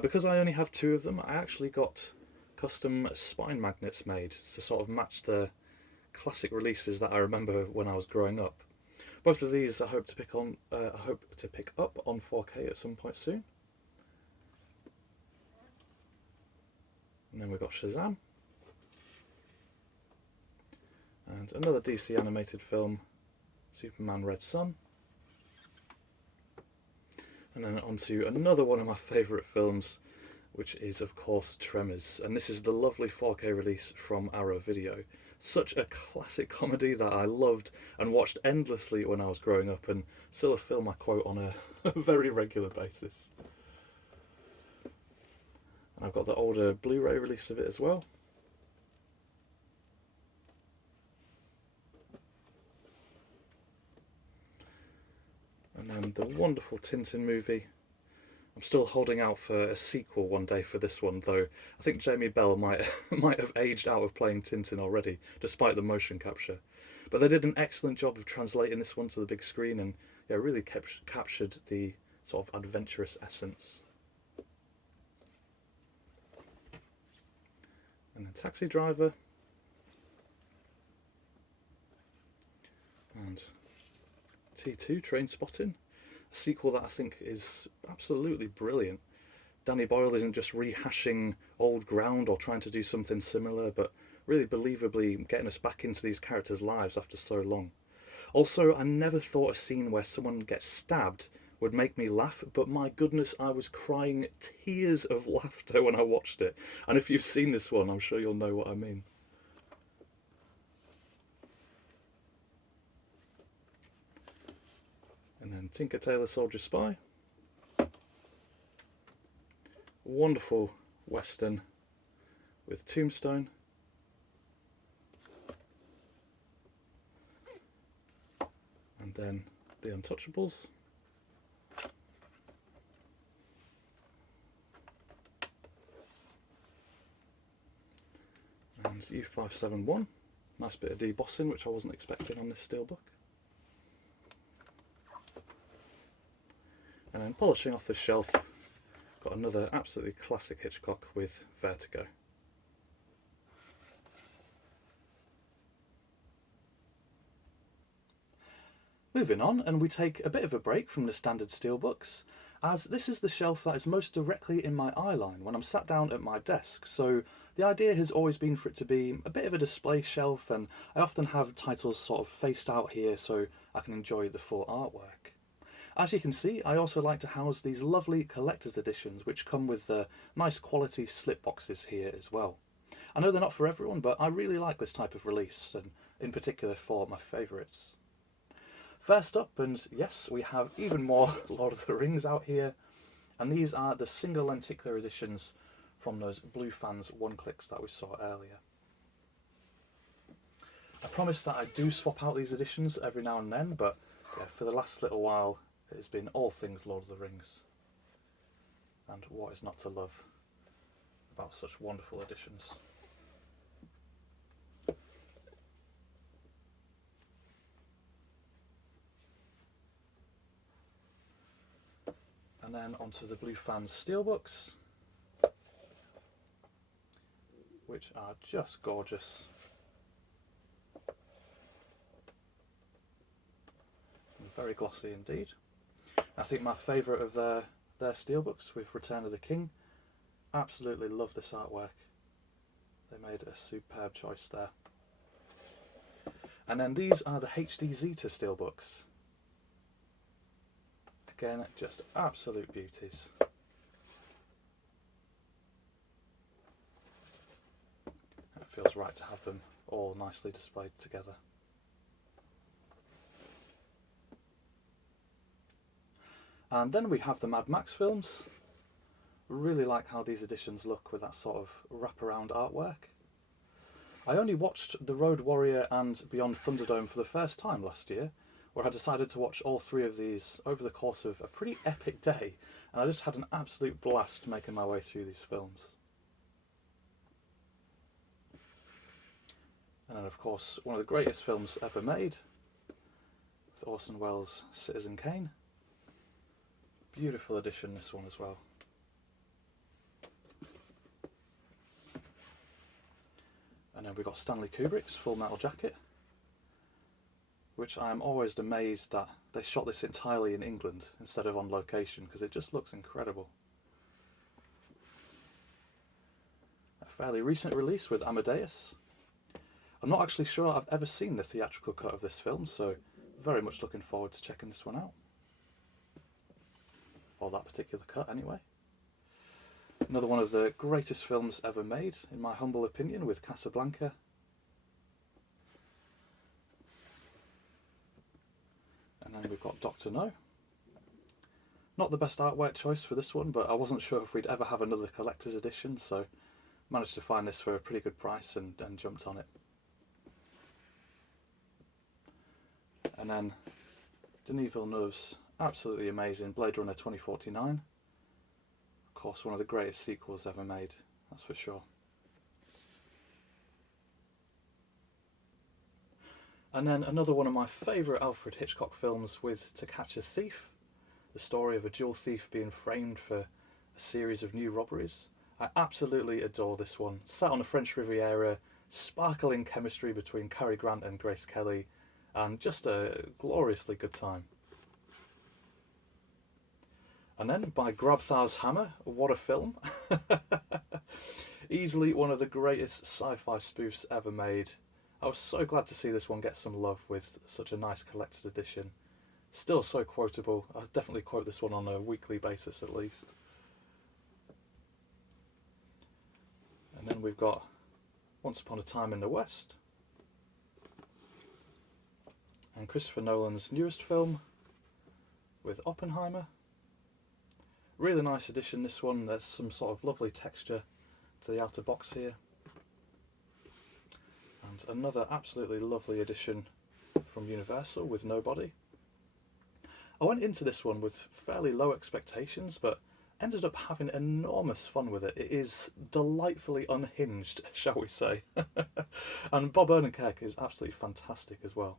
Because I only have 2 of them, I actually got custom spine magnets made to sort of match the classic releases that I remember when I was growing up. Both of these I hope to pick up on 4K at some point soon. And then we've got Shazam, and another DC animated film, Superman Red Son. And then on to another one of my favourite films, which is of course Tremors. And this is the lovely 4K release from Arrow Video. Such a classic comedy that I loved and watched endlessly when I was growing up, and still a film I quote on a very regular basis. And I've got the older Blu-ray release of it as well. And then the wonderful Tintin movie. I'm still holding out for a sequel one day for this one, though I think Jamie Bell might have aged out of playing Tintin already, despite the motion capture. But they did an excellent job of translating this one to the big screen, and yeah, really captured the sort of adventurous essence. And then Taxi Driver. And T2, Train Spotting, a sequel that I think is absolutely brilliant. Danny Boyle isn't just rehashing old ground or trying to do something similar, but really believably getting us back into these characters' lives after so long. Also, I never thought a scene where someone gets stabbed would make me laugh, but my goodness, I was crying tears of laughter when I watched it. And if you've seen this one, I'm sure you'll know what I mean. And then Tinker Tailor Soldier Spy. Wonderful western with Tombstone. And then The Untouchables. And U571. Nice bit of debossing, which I wasn't expecting on this Steelbook. And then polishing off the shelf, got another absolutely classic Hitchcock with Vertigo. Moving on, and we take a bit of a break from the standard Steelbooks, as this is the shelf that is most directly in my eye line when I'm sat down at my desk. So the idea has always been for it to be a bit of a display shelf, and I often have titles sort of faced out here so I can enjoy the full artwork. As you can see, I also like to house these lovely collector's editions, which come with nice quality slip boxes here as well. I know they're not for everyone, but I really like this type of release, and in particular for my favourites. First up, and yes, we have even more Lord of the Rings out here, and these are the single lenticular editions from those Blufans one-clicks that we saw earlier. I promise that I do swap out these editions every now and then, but yeah, for the last little while it has been all things Lord of the Rings. And what is not to love about such wonderful editions? And then onto the Blufans Steelbooks, which are just gorgeous. And very glossy indeed. I think my favourite of their Steelbooks with Return of the King Absolutely love this artwork. They made a superb choice there. And then these are the HD Zeta Steelbooks. Again, just absolute beauties. It feels right to have them all nicely displayed together. And then we have the Mad Max films. Really like how these editions look with that sort of wraparound artwork. I only watched The Road Warrior and Beyond Thunderdome for the first time last year, where I decided to watch all three of these over the course of a pretty epic day, and I just had an absolute blast making my way through these films. And then of course one of the greatest films ever made, with Orson Welles' Citizen Kane. Beautiful edition, this one as well. And then we've got Stanley Kubrick's Full Metal Jacket, which I am always amazed that they shot this entirely in England instead of on location, because it just looks incredible. A fairly recent release with Amadeus. I'm not actually sure I've ever seen the theatrical cut of this film, so very much looking forward to checking this one out. Or that particular cut anyway. Another one of the greatest films ever made, in my humble opinion, with Casablanca. And then we've got Dr. No. Not the best artwork choice for this one, but I wasn't sure if we'd ever have another collector's edition, so managed to find this for a pretty good price and jumped on it. And then Denis Villeneuve's absolutely amazing Blade Runner 2049. Of course, one of the greatest sequels ever made, that's for sure. And then another one of my favourite Alfred Hitchcock films with To Catch a Thief, the story of a jewel thief being framed for a series of new robberies. I absolutely adore this one. Set on the French Riviera, sparkling chemistry between Cary Grant and Grace Kelly, and just a gloriously good time. And then by Grabthar's Hammer, what a film. Easily one of the greatest sci-fi spoofs ever made. I was so glad to see this one get some love with such a nice collector's edition. Still so quotable. I definitely quote this one on a weekly basis at least. And then we've got Once Upon a Time in the West. And Christopher Nolan's newest film with Oppenheimer. Really nice edition, this one. There's some sort of lovely texture to the outer box here. And another absolutely lovely edition from Universal with Nobody. I went into this one with fairly low expectations, but ended up having enormous fun with it. It is delightfully unhinged, shall we say. And Bob Odenkirk is absolutely fantastic as well.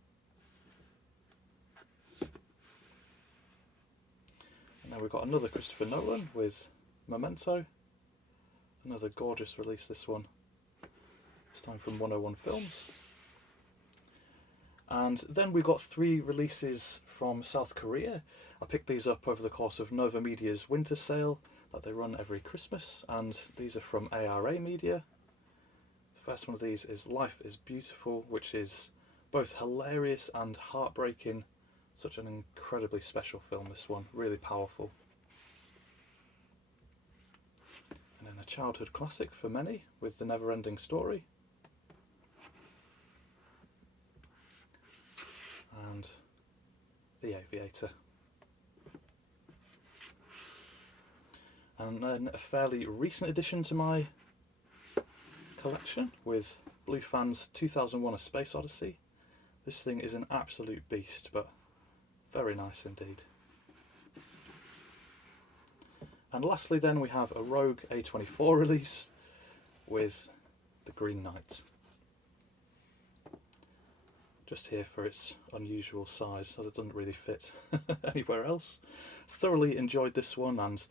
Now we've got another Christopher Nolan with Memento. Another gorgeous release, this one. This time from 101 Films. And then we've got 3 releases from South Korea. I picked these up over the course of Nova Media's winter sale that they run every Christmas, and these are from ARA Media. The first one of these is Life is Beautiful, which is both hilarious and heartbreaking. Such an incredibly special film, this one, really powerful. And then a childhood classic for many with The Never-Ending Story. And The Aviator. And then a fairly recent addition to my collection with Blufans' 2001: A Space Odyssey. This thing is an absolute beast, but very nice indeed. And lastly then we have a Rogue A24 release with The Green Knight. Just here for its unusual size, as it doesn't really fit anywhere else. Thoroughly enjoyed this one, and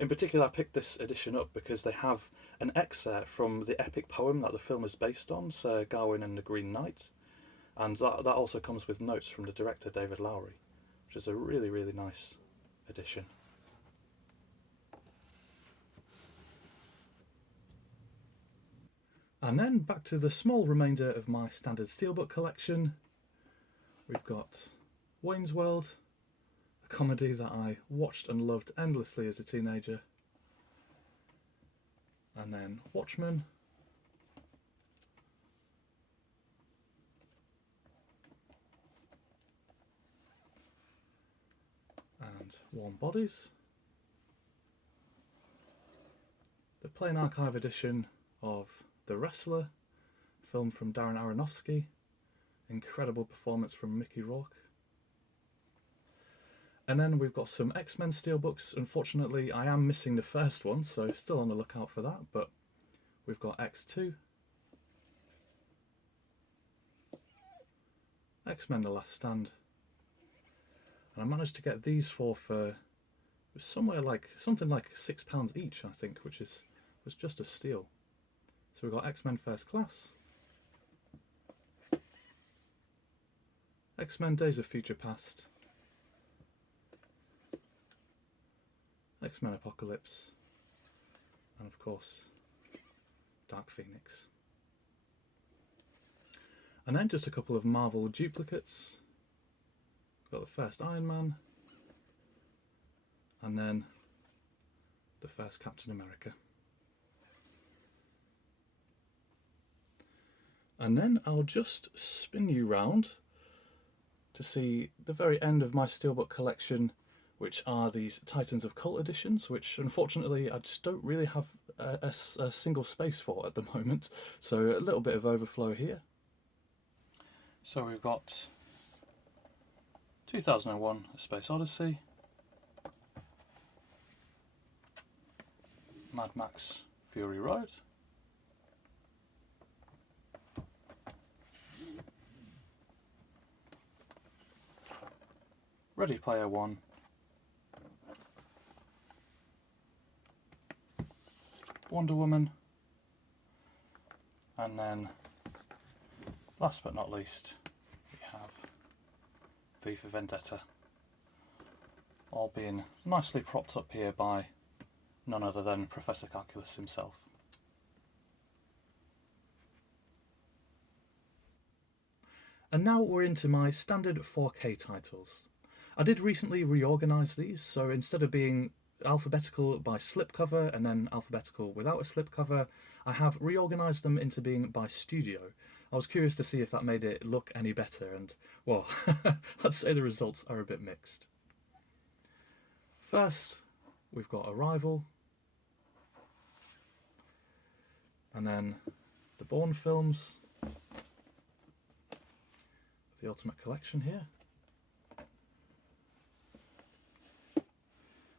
in particular I picked this edition up because they have an excerpt from the epic poem that the film is based on, Sir Gawain and the Green Knight, and that also comes with notes from the director David Lowery, which is a really, really nice edition. And then back to the small remainder of my standard Steelbook collection. We've got Wayne's World, a comedy that I watched and loved endlessly as a teenager. And then Watchmen. And Warm Bodies. The Plain Archive edition of The Wrestler, film from Darren Aronofsky. Incredible performance from Mickey Rourke. And then we've got some X-Men Steelbooks. Unfortunately, I am missing the first one, so still on the lookout for that, but we've got X2, X-Men The Last Stand, and I managed to get these four for something like £6 each, I think, which was just a steal. So we've got X-Men First Class, X-Men Days of Future Past, X-Men Apocalypse, and of course Dark Phoenix. And then just a couple of Marvel duplicates. Got the first Iron Man, and then the first Captain America. And then I'll just spin you round to see the very end of my Steelbook collection, which are these Titans of Cult editions, which unfortunately I just don't really have a single space for at the moment, so a little bit of overflow here. So we've got 2001: A Space Odyssey, Mad Max: Fury Road, Ready Player One, Wonder Woman, and then last but not least we have V for Vendetta, all being nicely propped up here by none other than Professor Calculus himself. And now we're into my standard 4K titles. I did recently reorganise these, so instead of being alphabetical by slipcover and then alphabetical without a slipcover, I have reorganised them into being by studio. I was curious to see if that made it look any better, and well, I'd say the results are a bit mixed. First, we've got Arrival, and then the Bourne films, the Ultimate Collection here,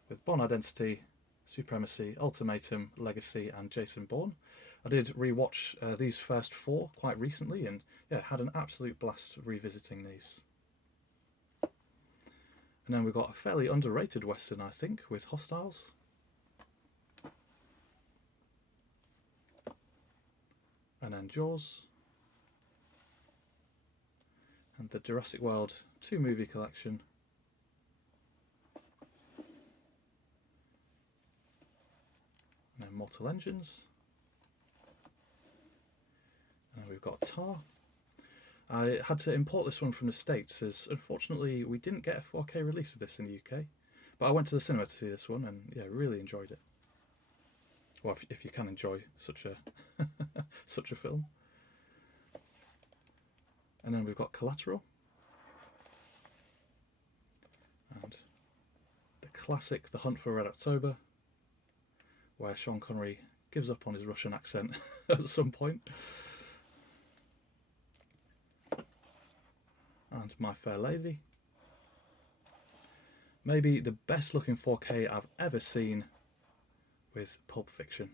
with Bourne Identity, Supremacy, Ultimatum, Legacy and Jason Bourne. I did rewatch these first four quite recently, and yeah, had an absolute blast revisiting these. And then we've got a fairly underrated Western, I think, with Hostiles. And then Jaws. And the Jurassic World 2 movie collection. And then Mortal Engines. And then we've got Tar. I had to import this one from the States, as unfortunately we didn't get a 4K release of this in the UK. But I went to the cinema to see this one, and yeah, really enjoyed it. Well, if you can enjoy such a such a film. And then we've got Collateral. And the classic The Hunt for Red October, where Sean Connery gives up on his Russian accent at some point. And My Fair Lady. Maybe the best looking 4K I've ever seen, with Pulp Fiction.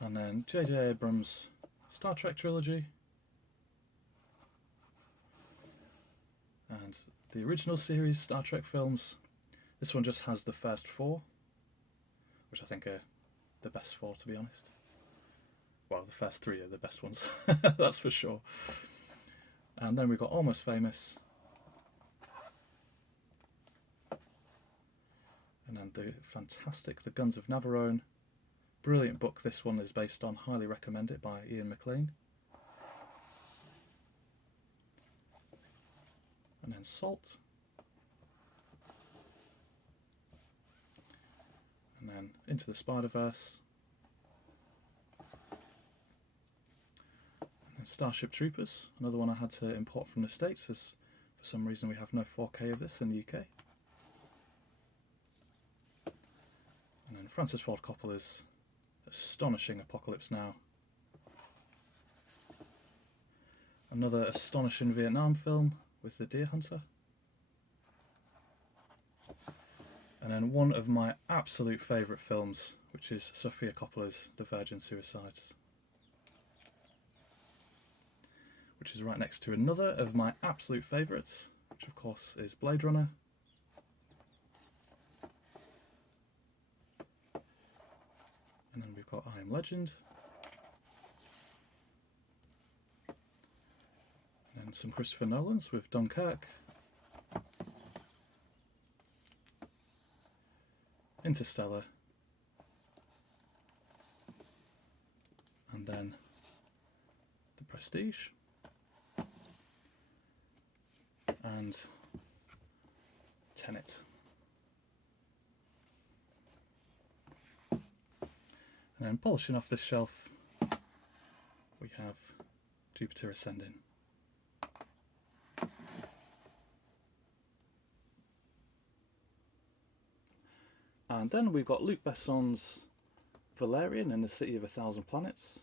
And then J.J. Abrams' Star Trek trilogy. And the original series Star Trek films. This one just has the first four, which I think are the best four, to be honest. Well, the first three are the best ones, that's for sure. And then we've got Almost Famous. And then the fantastic The Guns of Navarone. Brilliant book this one is based on, highly recommend it, by Ian McLean. And then Salt. And then Into the Spider-Verse. And then Starship Troopers, another one I had to import from the States, as for some reason we have no 4K of this in the UK. And then Francis Ford Coppola's astonishing Apocalypse Now. Another astonishing Vietnam film with The Deer Hunter. And then one of my absolute favourite films, which is Sofia Coppola's The Virgin Suicides. Which is right next to another of my absolute favourites, which of course is Blade Runner. And then we've got I Am Legend. And some Christopher Nolan's with Dunkirk. Interstellar. And then The Prestige. And Tenet. And then polishing off this shelf, we have Jupiter Ascending. And then we've got Luc Besson's Valerian and the City of a Thousand Planets.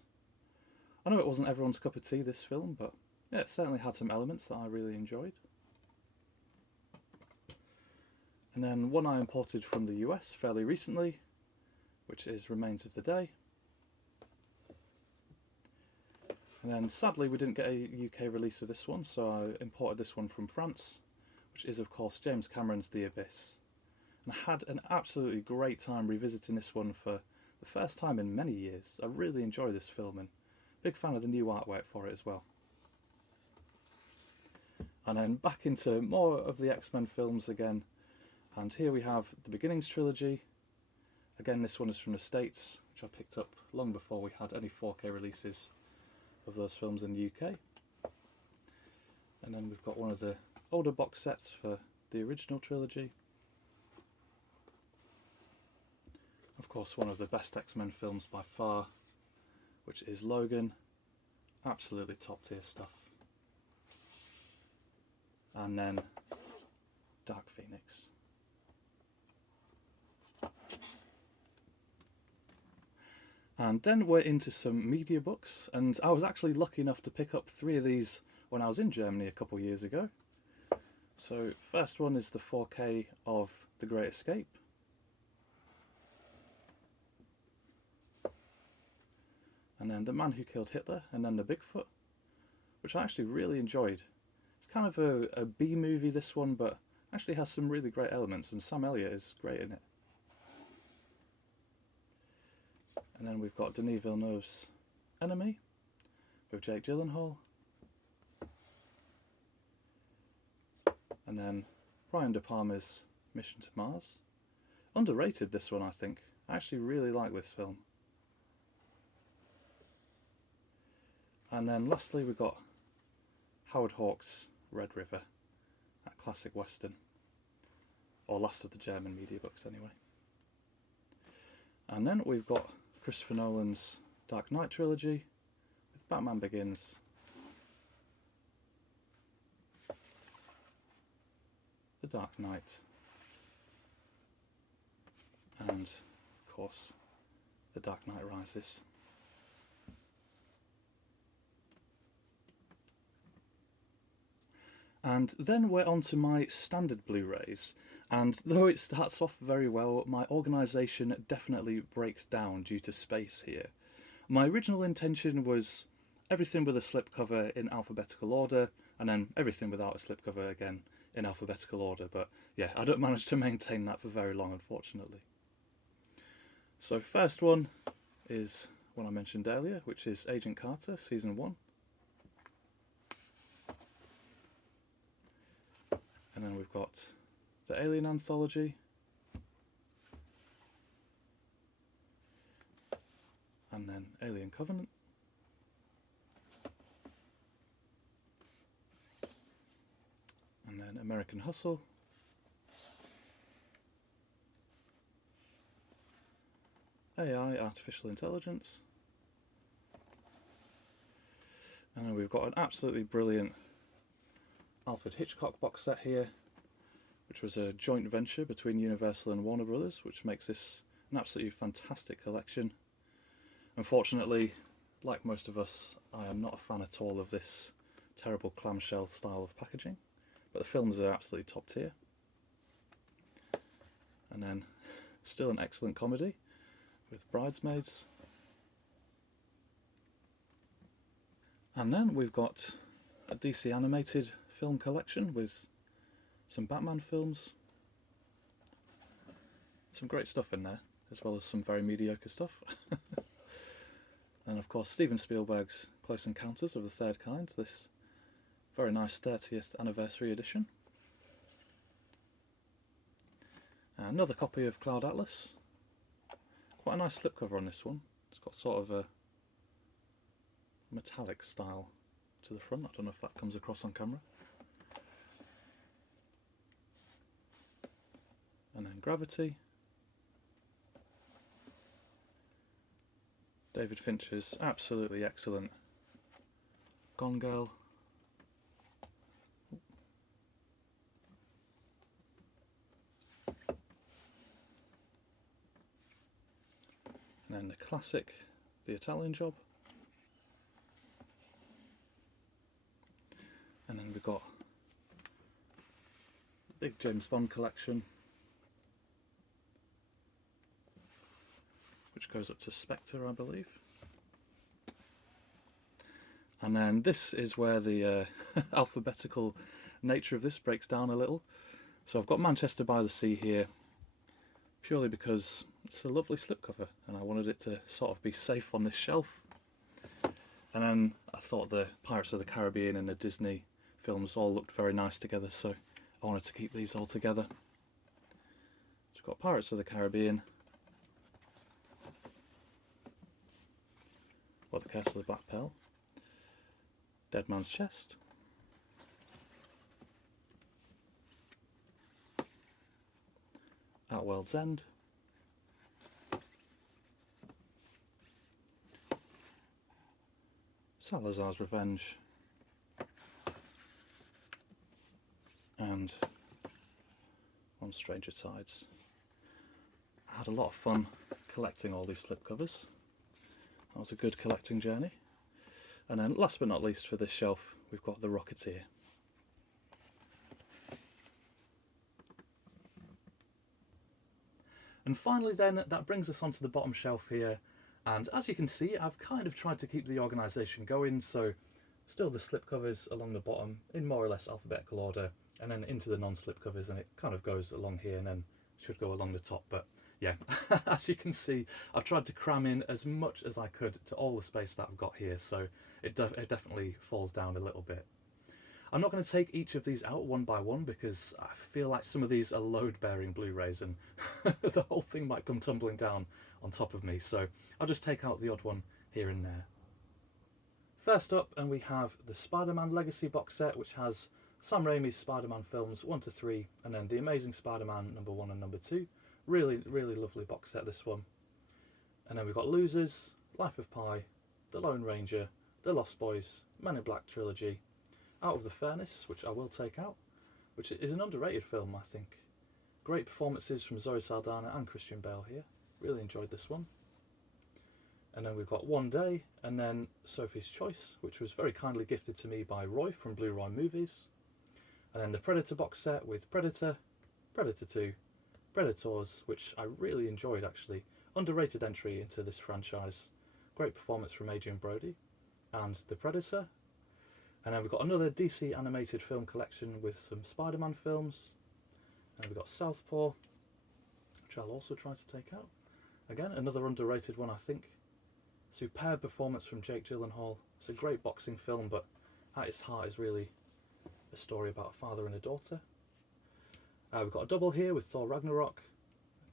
I know it wasn't everyone's cup of tea, this film, but yeah, it certainly had some elements that I really enjoyed. And then one I imported from the US fairly recently, which is Remains of the Day. And then sadly we didn't get a UK release of this one, so I imported this one from France, which is of course James Cameron's The Abyss. And I had an absolutely great time revisiting this one for the first time in many years. I really enjoy this film and big fan of the new artwork for it as well. And then back into more of the X-Men films again, and here we have the Beginnings trilogy. Again, this one is from the States, which I picked up long before we had any 4K releases of those films in the UK. And then we've got one of the older box sets for the original trilogy. Of course, one of the best X-Men films by far, which is Logan. Absolutely top tier stuff. And then Dark Phoenix. And then we're into some MediaBooks, and I was actually lucky enough to pick up 3 of these when I was in Germany a couple of years ago. So first one is the 4K of The Great Escape. And then The Man Who Killed Hitler, and then The Bigfoot, which I actually really enjoyed. It's kind of a B-movie, this one, but actually has some really great elements, and Sam Elliott is great in it. And then we've got Denis Villeneuve's Enemy with Jake Gyllenhaal. And then Brian De Palma's Mission to Mars. Underrated, this one, I think. I actually really like this film. And then lastly we've got Howard Hawks' Red River, that classic western. Or last of the German MediaBooks anyway. And then we've got Christopher Nolan's Dark Knight trilogy with Batman Begins, The Dark Knight, and of course The Dark Knight Rises. And then we're on to my standard Blu-rays, and though it starts off very well, my organisation definitely breaks down due to space here. My original intention was everything with a slipcover in alphabetical order, and then everything without a slipcover again in alphabetical order, but yeah, I don't manage to maintain that for very long, unfortunately. So first one is one I mentioned earlier, which is Agent Carter, Season 1. And then we've got the Alien Anthology. Alien Covenant. And then American Hustle. AI, Artificial Intelligence. And then we've got an absolutely brilliant Alfred Hitchcock box set here, which was a joint venture between Universal and Warner Brothers, which makes this an absolutely fantastic collection. Unfortunately, like most of us, I am not a fan at all of this terrible clamshell style of packaging, but the films are absolutely top tier. And then still an excellent comedy with Bridesmaids. And then we've got a DC animated film collection with some Batman films. Some great stuff in there, as well as some very mediocre stuff. And of course Steven Spielberg's Close Encounters of the Third Kind, this very nice 30th anniversary edition. Another copy of Cloud Atlas. Quite a nice slipcover on this one. It's got sort of a metallic style to the front. I don't know if that comes across on camera. And then Gravity. David Fincher's absolutely excellent Gone Girl. And then the classic, The Italian Job. And then we've got the big James Bond collection, which goes up to Spectre, I believe. And then this is where the alphabetical nature of this breaks down a little. So I've got Manchester by the Sea here, purely because it's a lovely slipcover and I wanted it to sort of be safe on this shelf. And then I thought the Pirates of the Caribbean and the Disney films all looked very nice together, so I wanted to keep these all together. So we've got Pirates of the Caribbean, or The Curse of the Black Pearl, Dead Man's Chest, At World's End, Salazar's Revenge, and On Stranger Tides. I had a lot of fun collecting all these slipcovers. That was a good collecting journey. And then last but not least for this shelf, we've got The Rocketeer. And finally then, that brings us onto the bottom shelf here. And as you can see, I've kind of tried to keep the organisation going, so still the slipcovers along the bottom in more or less alphabetical order, and then into the non-slipcovers, and it kind of goes along here and then should go along the top. But yeah, as you can see, I've tried to cram in as much as I could to all the space that I've got here, so it definitely falls down a little bit. I'm not going to take each of these out one by one because I feel like some of these are load-bearing Blu-rays and the whole thing might come tumbling down on top of me, so I'll just take out the odd one here and there. First up, and we have the Spider-Man Legacy box set, which has Sam Raimi's Spider-Man films 1 to 3, and then The Amazing Spider-Man number 1 and number 2. Really, really lovely box set, this one. And then we've got Losers, Life of Pi, The Lone Ranger, The Lost Boys, Men in Black trilogy, Out of the Furnace, which I will take out, which is an underrated film, I think. Great performances from Zoe Saldana and Christian Bale here. Really enjoyed this one. And then we've got One Day, and then Sophie's Choice, which was very kindly gifted to me by Roy from Blue Roy Movies. And then the Predator box set with Predator, Predator 2, Predators, which I really enjoyed actually. Underrated entry into this franchise. Great performance from Adrian Brody. And The Predator. And then we've got another DC animated film collection with some Spider-Man films. And we've got Southpaw, which I'll also try to take out. Again, another underrated one, I think. Superb performance from Jake Gyllenhaal. It's a great boxing film, but at its heart is really a story about a father and a daughter. We've got a double here with Thor Ragnarok,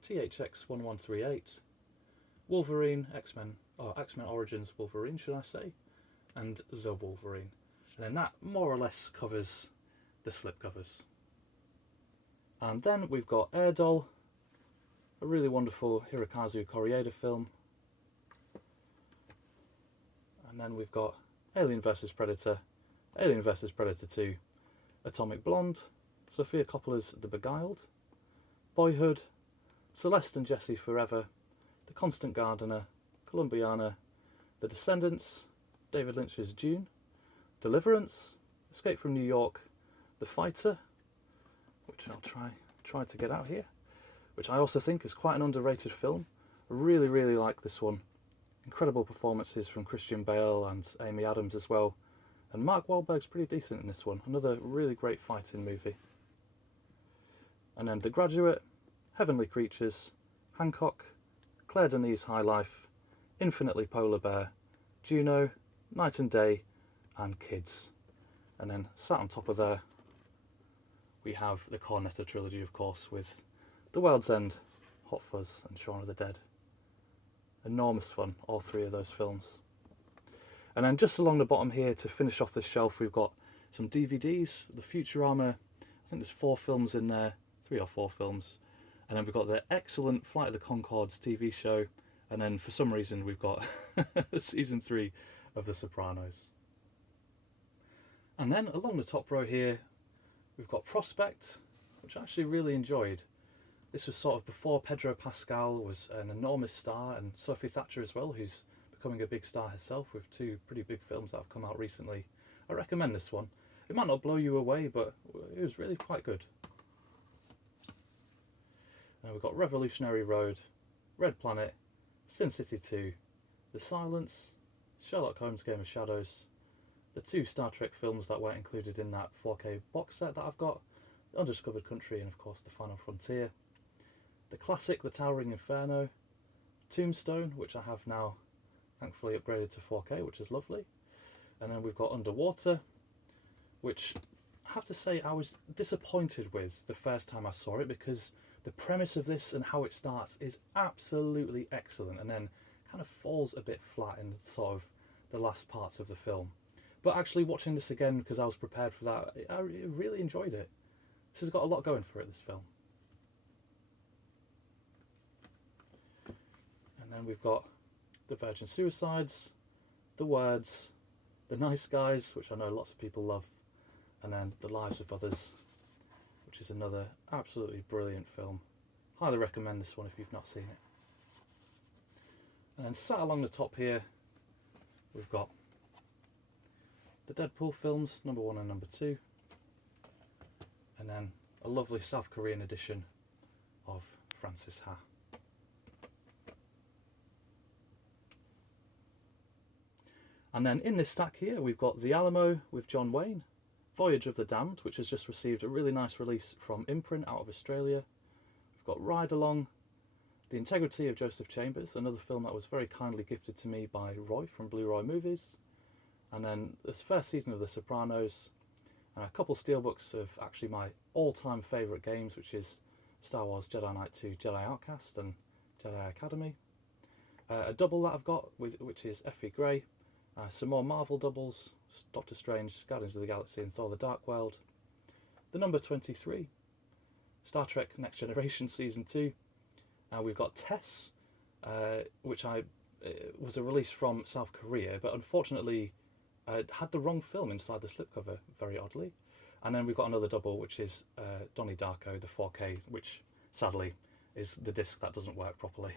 THX 1138, Wolverine, X-Men or X-Men Origins Wolverine, should I say, and The Wolverine. And then that more or less covers the slipcovers. And then we've got Air Doll, a really wonderful Hirokazu Koreeda film. And then we've got Alien vs Predator, Alien vs Predator 2, Atomic Blonde, Sofia Coppola's The Beguiled, Boyhood, Celeste and Jesse Forever, The Constant Gardener, Columbiana, The Descendants, David Lynch's Dune, Deliverance, Escape from New York, The Fighter, which I'll try to get out here, which I also think is quite an underrated film. I really like this one. Incredible performances from Christian Bale and Amy Adams as well. And Mark Wahlberg's pretty decent in this one. Another really great fighting movie. And then The Graduate, Heavenly Creatures, Hancock, Claire Denis' High Life, Infinitely Polar Bear, Juno, Night and Day, and Kids. And then sat on top of there, we have the Cornetto trilogy, of course, with The World's End, Hot Fuzz, and Shaun of the Dead. Enormous fun, all three of those films. And then just along the bottom here, to finish off this shelf, we've got some DVDs, the Futurama, I think there's 4 films in there, 3 or 4 films. And then we've got the excellent Flight of the Conchords TV show, and then for some reason we've got season 3 of The Sopranos. And then along the top row here, we've got Prospect, which I actually really enjoyed. This was sort of before Pedro Pascal was an enormous star, and Sophie Thatcher as well, who's becoming a big star herself with 2 pretty big films that have come out recently. I recommend this one. It might not blow you away, but it was really quite good. We've got Revolutionary Road, Red Planet, Sin City 2, The Silence, Sherlock Holmes Game of Shadows, the 2 Star Trek films that weren't included in that 4K box set that I've got, The Undiscovered Country, and of course The Final Frontier, the classic The Towering Inferno, Tombstone, which I have now thankfully upgraded to 4K, which is lovely, and then we've got Underwater, which I have to say I was disappointed with the first time I saw it, because the premise of this and how it starts is absolutely excellent, and then kind of falls a bit flat in sort of the last parts of the film. But actually watching this again, because I was prepared for that, I really enjoyed it. This has got a lot going for it, this film. And then we've got The Virgin Suicides, The Words, The Nice Guys, which I know lots of people love, and then The Lives of Others, which is another absolutely brilliant film. Highly recommend this one if you've not seen it. And then sat along the top here, we've got the Deadpool films, number 1 and number 2, and then a lovely South Korean edition of Francis Ha. And then in this stack here, we've got The Alamo with John Wayne, Voyage of the Damned, which has just received a really nice release from Imprint out of Australia. We've got Ride Along, The Integrity of Joseph Chambers, another film that was very kindly gifted to me by Roy from Bluray Movies. And then this first season of The Sopranos, and a couple steelbooks of actually my all-time favourite games, which is Star Wars Jedi Knight 2, Jedi Outcast and Jedi Academy. A double that I've got, which is Effie Gray. Some more Marvel doubles, Doctor Strange, Guardians of the Galaxy and Thor the Dark World. The number 23, Star Trek Next Generation Season 2. We've got Tess, which was a release from South Korea, but unfortunately had the wrong film inside the slipcover, very oddly. And then we've got another double, which is Donnie Darko, the 4K, which sadly is the disc that doesn't work properly.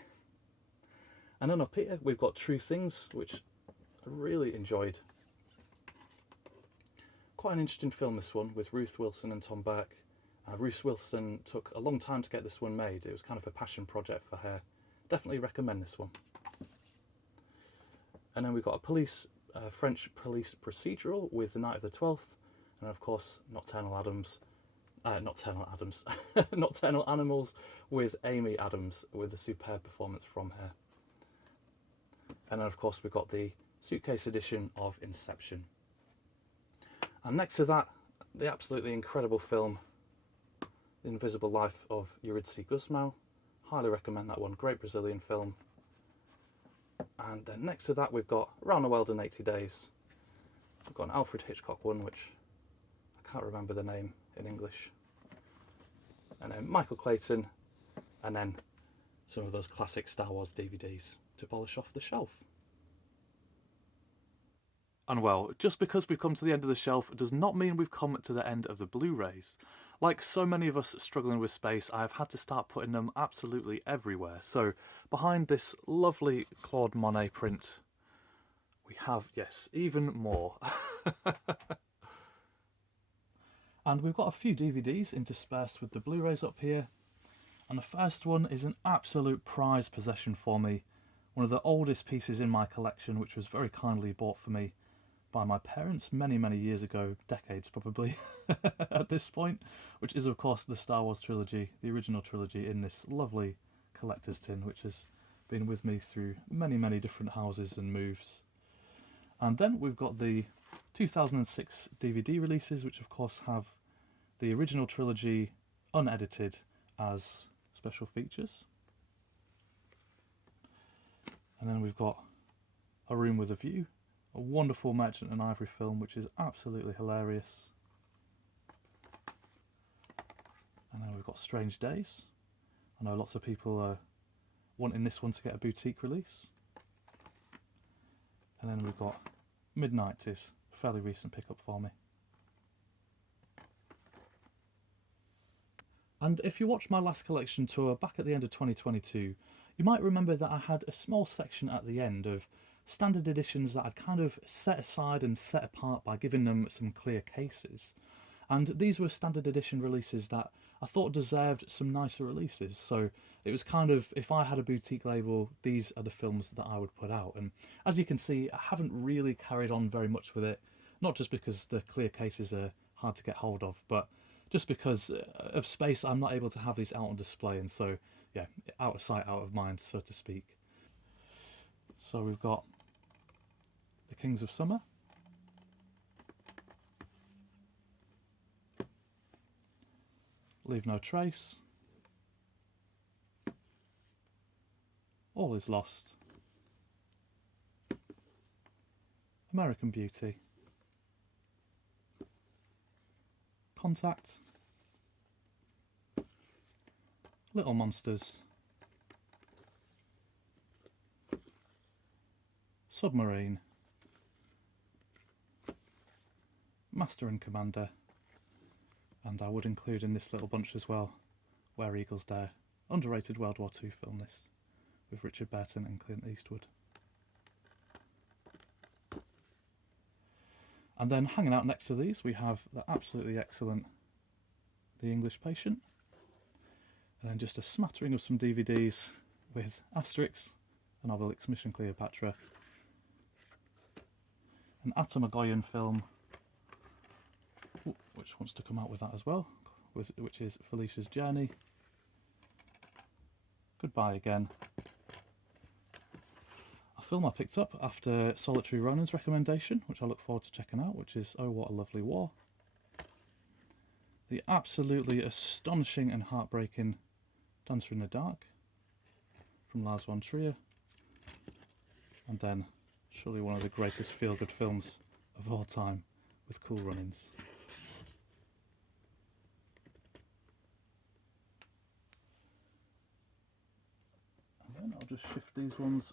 And then up here we've got True Things, which I really enjoyed. Quite an interesting film, this one, with Ruth Wilson and Tom Burke. Ruth Wilson took a long time to get this one made. It was kind of a passion project for her. Definitely recommend this one. And then we've got a French police procedural with The Night of the 12th, and of course Nocturnal Animals with Amy Adams, with a superb performance from her. And then of course we've got the suitcase edition of Inception. And next to that, the absolutely incredible film The Invisible Life of Eurydice Gusmão. Highly recommend that one, great Brazilian film. And then next to that we've got Round the World in 80 Days. We've got an Alfred Hitchcock one, which I can't remember the name in English. And then Michael Clayton, and then some of those classic Star Wars DVDs to polish off the shelf. And well, just because we've come to the end of the shelf does not mean we've come to the end of the Blu-rays. Like so many of us struggling with space, I've had to start putting them absolutely everywhere. So behind this lovely Claude Monet print, we have, yes, even more. And we've got a few DVDs interspersed with the Blu-rays up here. And the first one is an absolute prized possession for me. One of the oldest pieces in my collection, which was very kindly bought for me by my parents many, many years ago, decades probably at this point, which is of course the Star Wars trilogy, the original trilogy, in this lovely collector's tin, which has been with me through many, many different houses and moves. And then we've got the 2006 DVD releases, which of course have the original trilogy unedited as special features. And then we've got A Room with a View, a wonderful Merchant and Ivory film, which is absolutely hilarious. And then we've got Strange Days. I know lots of people are wanting this one to get a boutique release. And then we've got Midnight, is a fairly recent pickup for me. And if you watched my last collection tour back at the end of 2022, you might remember that I had a small section at the end of standard editions that I'd kind of set aside and set apart by giving them some clear cases. And these were standard edition releases that I thought deserved some nicer releases. So it was kind of, if I had a boutique label, these are the films that I would put out. And as you can see, I haven't really carried on very much with it. Not just because the clear cases are hard to get hold of, but just because of space, I'm not able to have these out on display. And so, yeah, out of sight, out of mind, so to speak. So we've got The Kings of Summer. Leave No Trace. All Is Lost. American Beauty. Contact. Little Monsters. Submarine. Master and Commander. And I would include in this little bunch as well, Where Eagles Dare. Underrated World War II film, this, with Richard Burton and Clint Eastwood. And then hanging out next to these, we have the absolutely excellent The English Patient. And then just a smattering of some DVDs with Asterix and Obelix Mission Cleopatra. An Atomagoyan film, which wants to come out with that as well, which is Felicia's Journey. Goodbye Again. A film I picked up after Solitary Ronin's recommendation, which I look forward to checking out, which is Oh What a Lovely War. The absolutely astonishing and heartbreaking Dancer in the Dark from Lars von Trier. And then surely one of the greatest feel-good films of all time, with Cool Runnings. And then I'll just shift these ones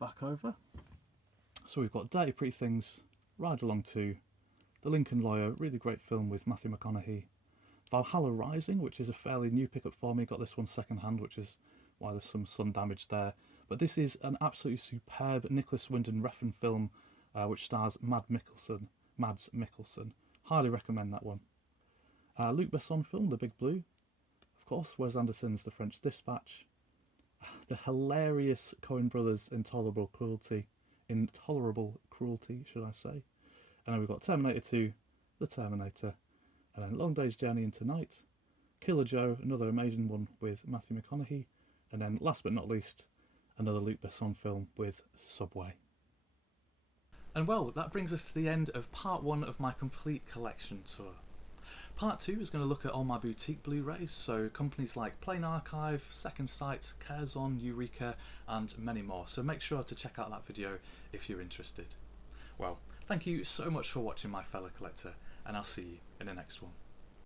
back over. So we've got Dirty Pretty Things, Ride Along 2, The Lincoln Lawyer, really great film with Matthew McConaughey. Valhalla Rising, which is a fairly new pickup for me, got this one second hand, which is why there's some sun damage there. But this is an absolutely superb Nicholas Winding Refn film, which stars Mads Mikkelsen. Highly recommend that one. Luc Besson film, The Big Blue. Of course, Wes Anderson's The French Dispatch. The hilarious Coen Brothers Intolerable Cruelty, should I say. And then we've got Terminator 2, The Terminator, and then Long Day's Journey into Night, Killer Joe, another amazing one with Matthew McConaughey, and then last but not least, another Luc Besson film with Subway. And well, that brings us to the end of part one of my complete collection tour. Part 2 is going to look at all my boutique Blu-rays, so companies like Plain Archive, Second Sight, Curzon, Eureka and many more, so make sure to check out that video if you're interested. Well, thank you so much for watching, my fellow collector, and I'll see you in the next one.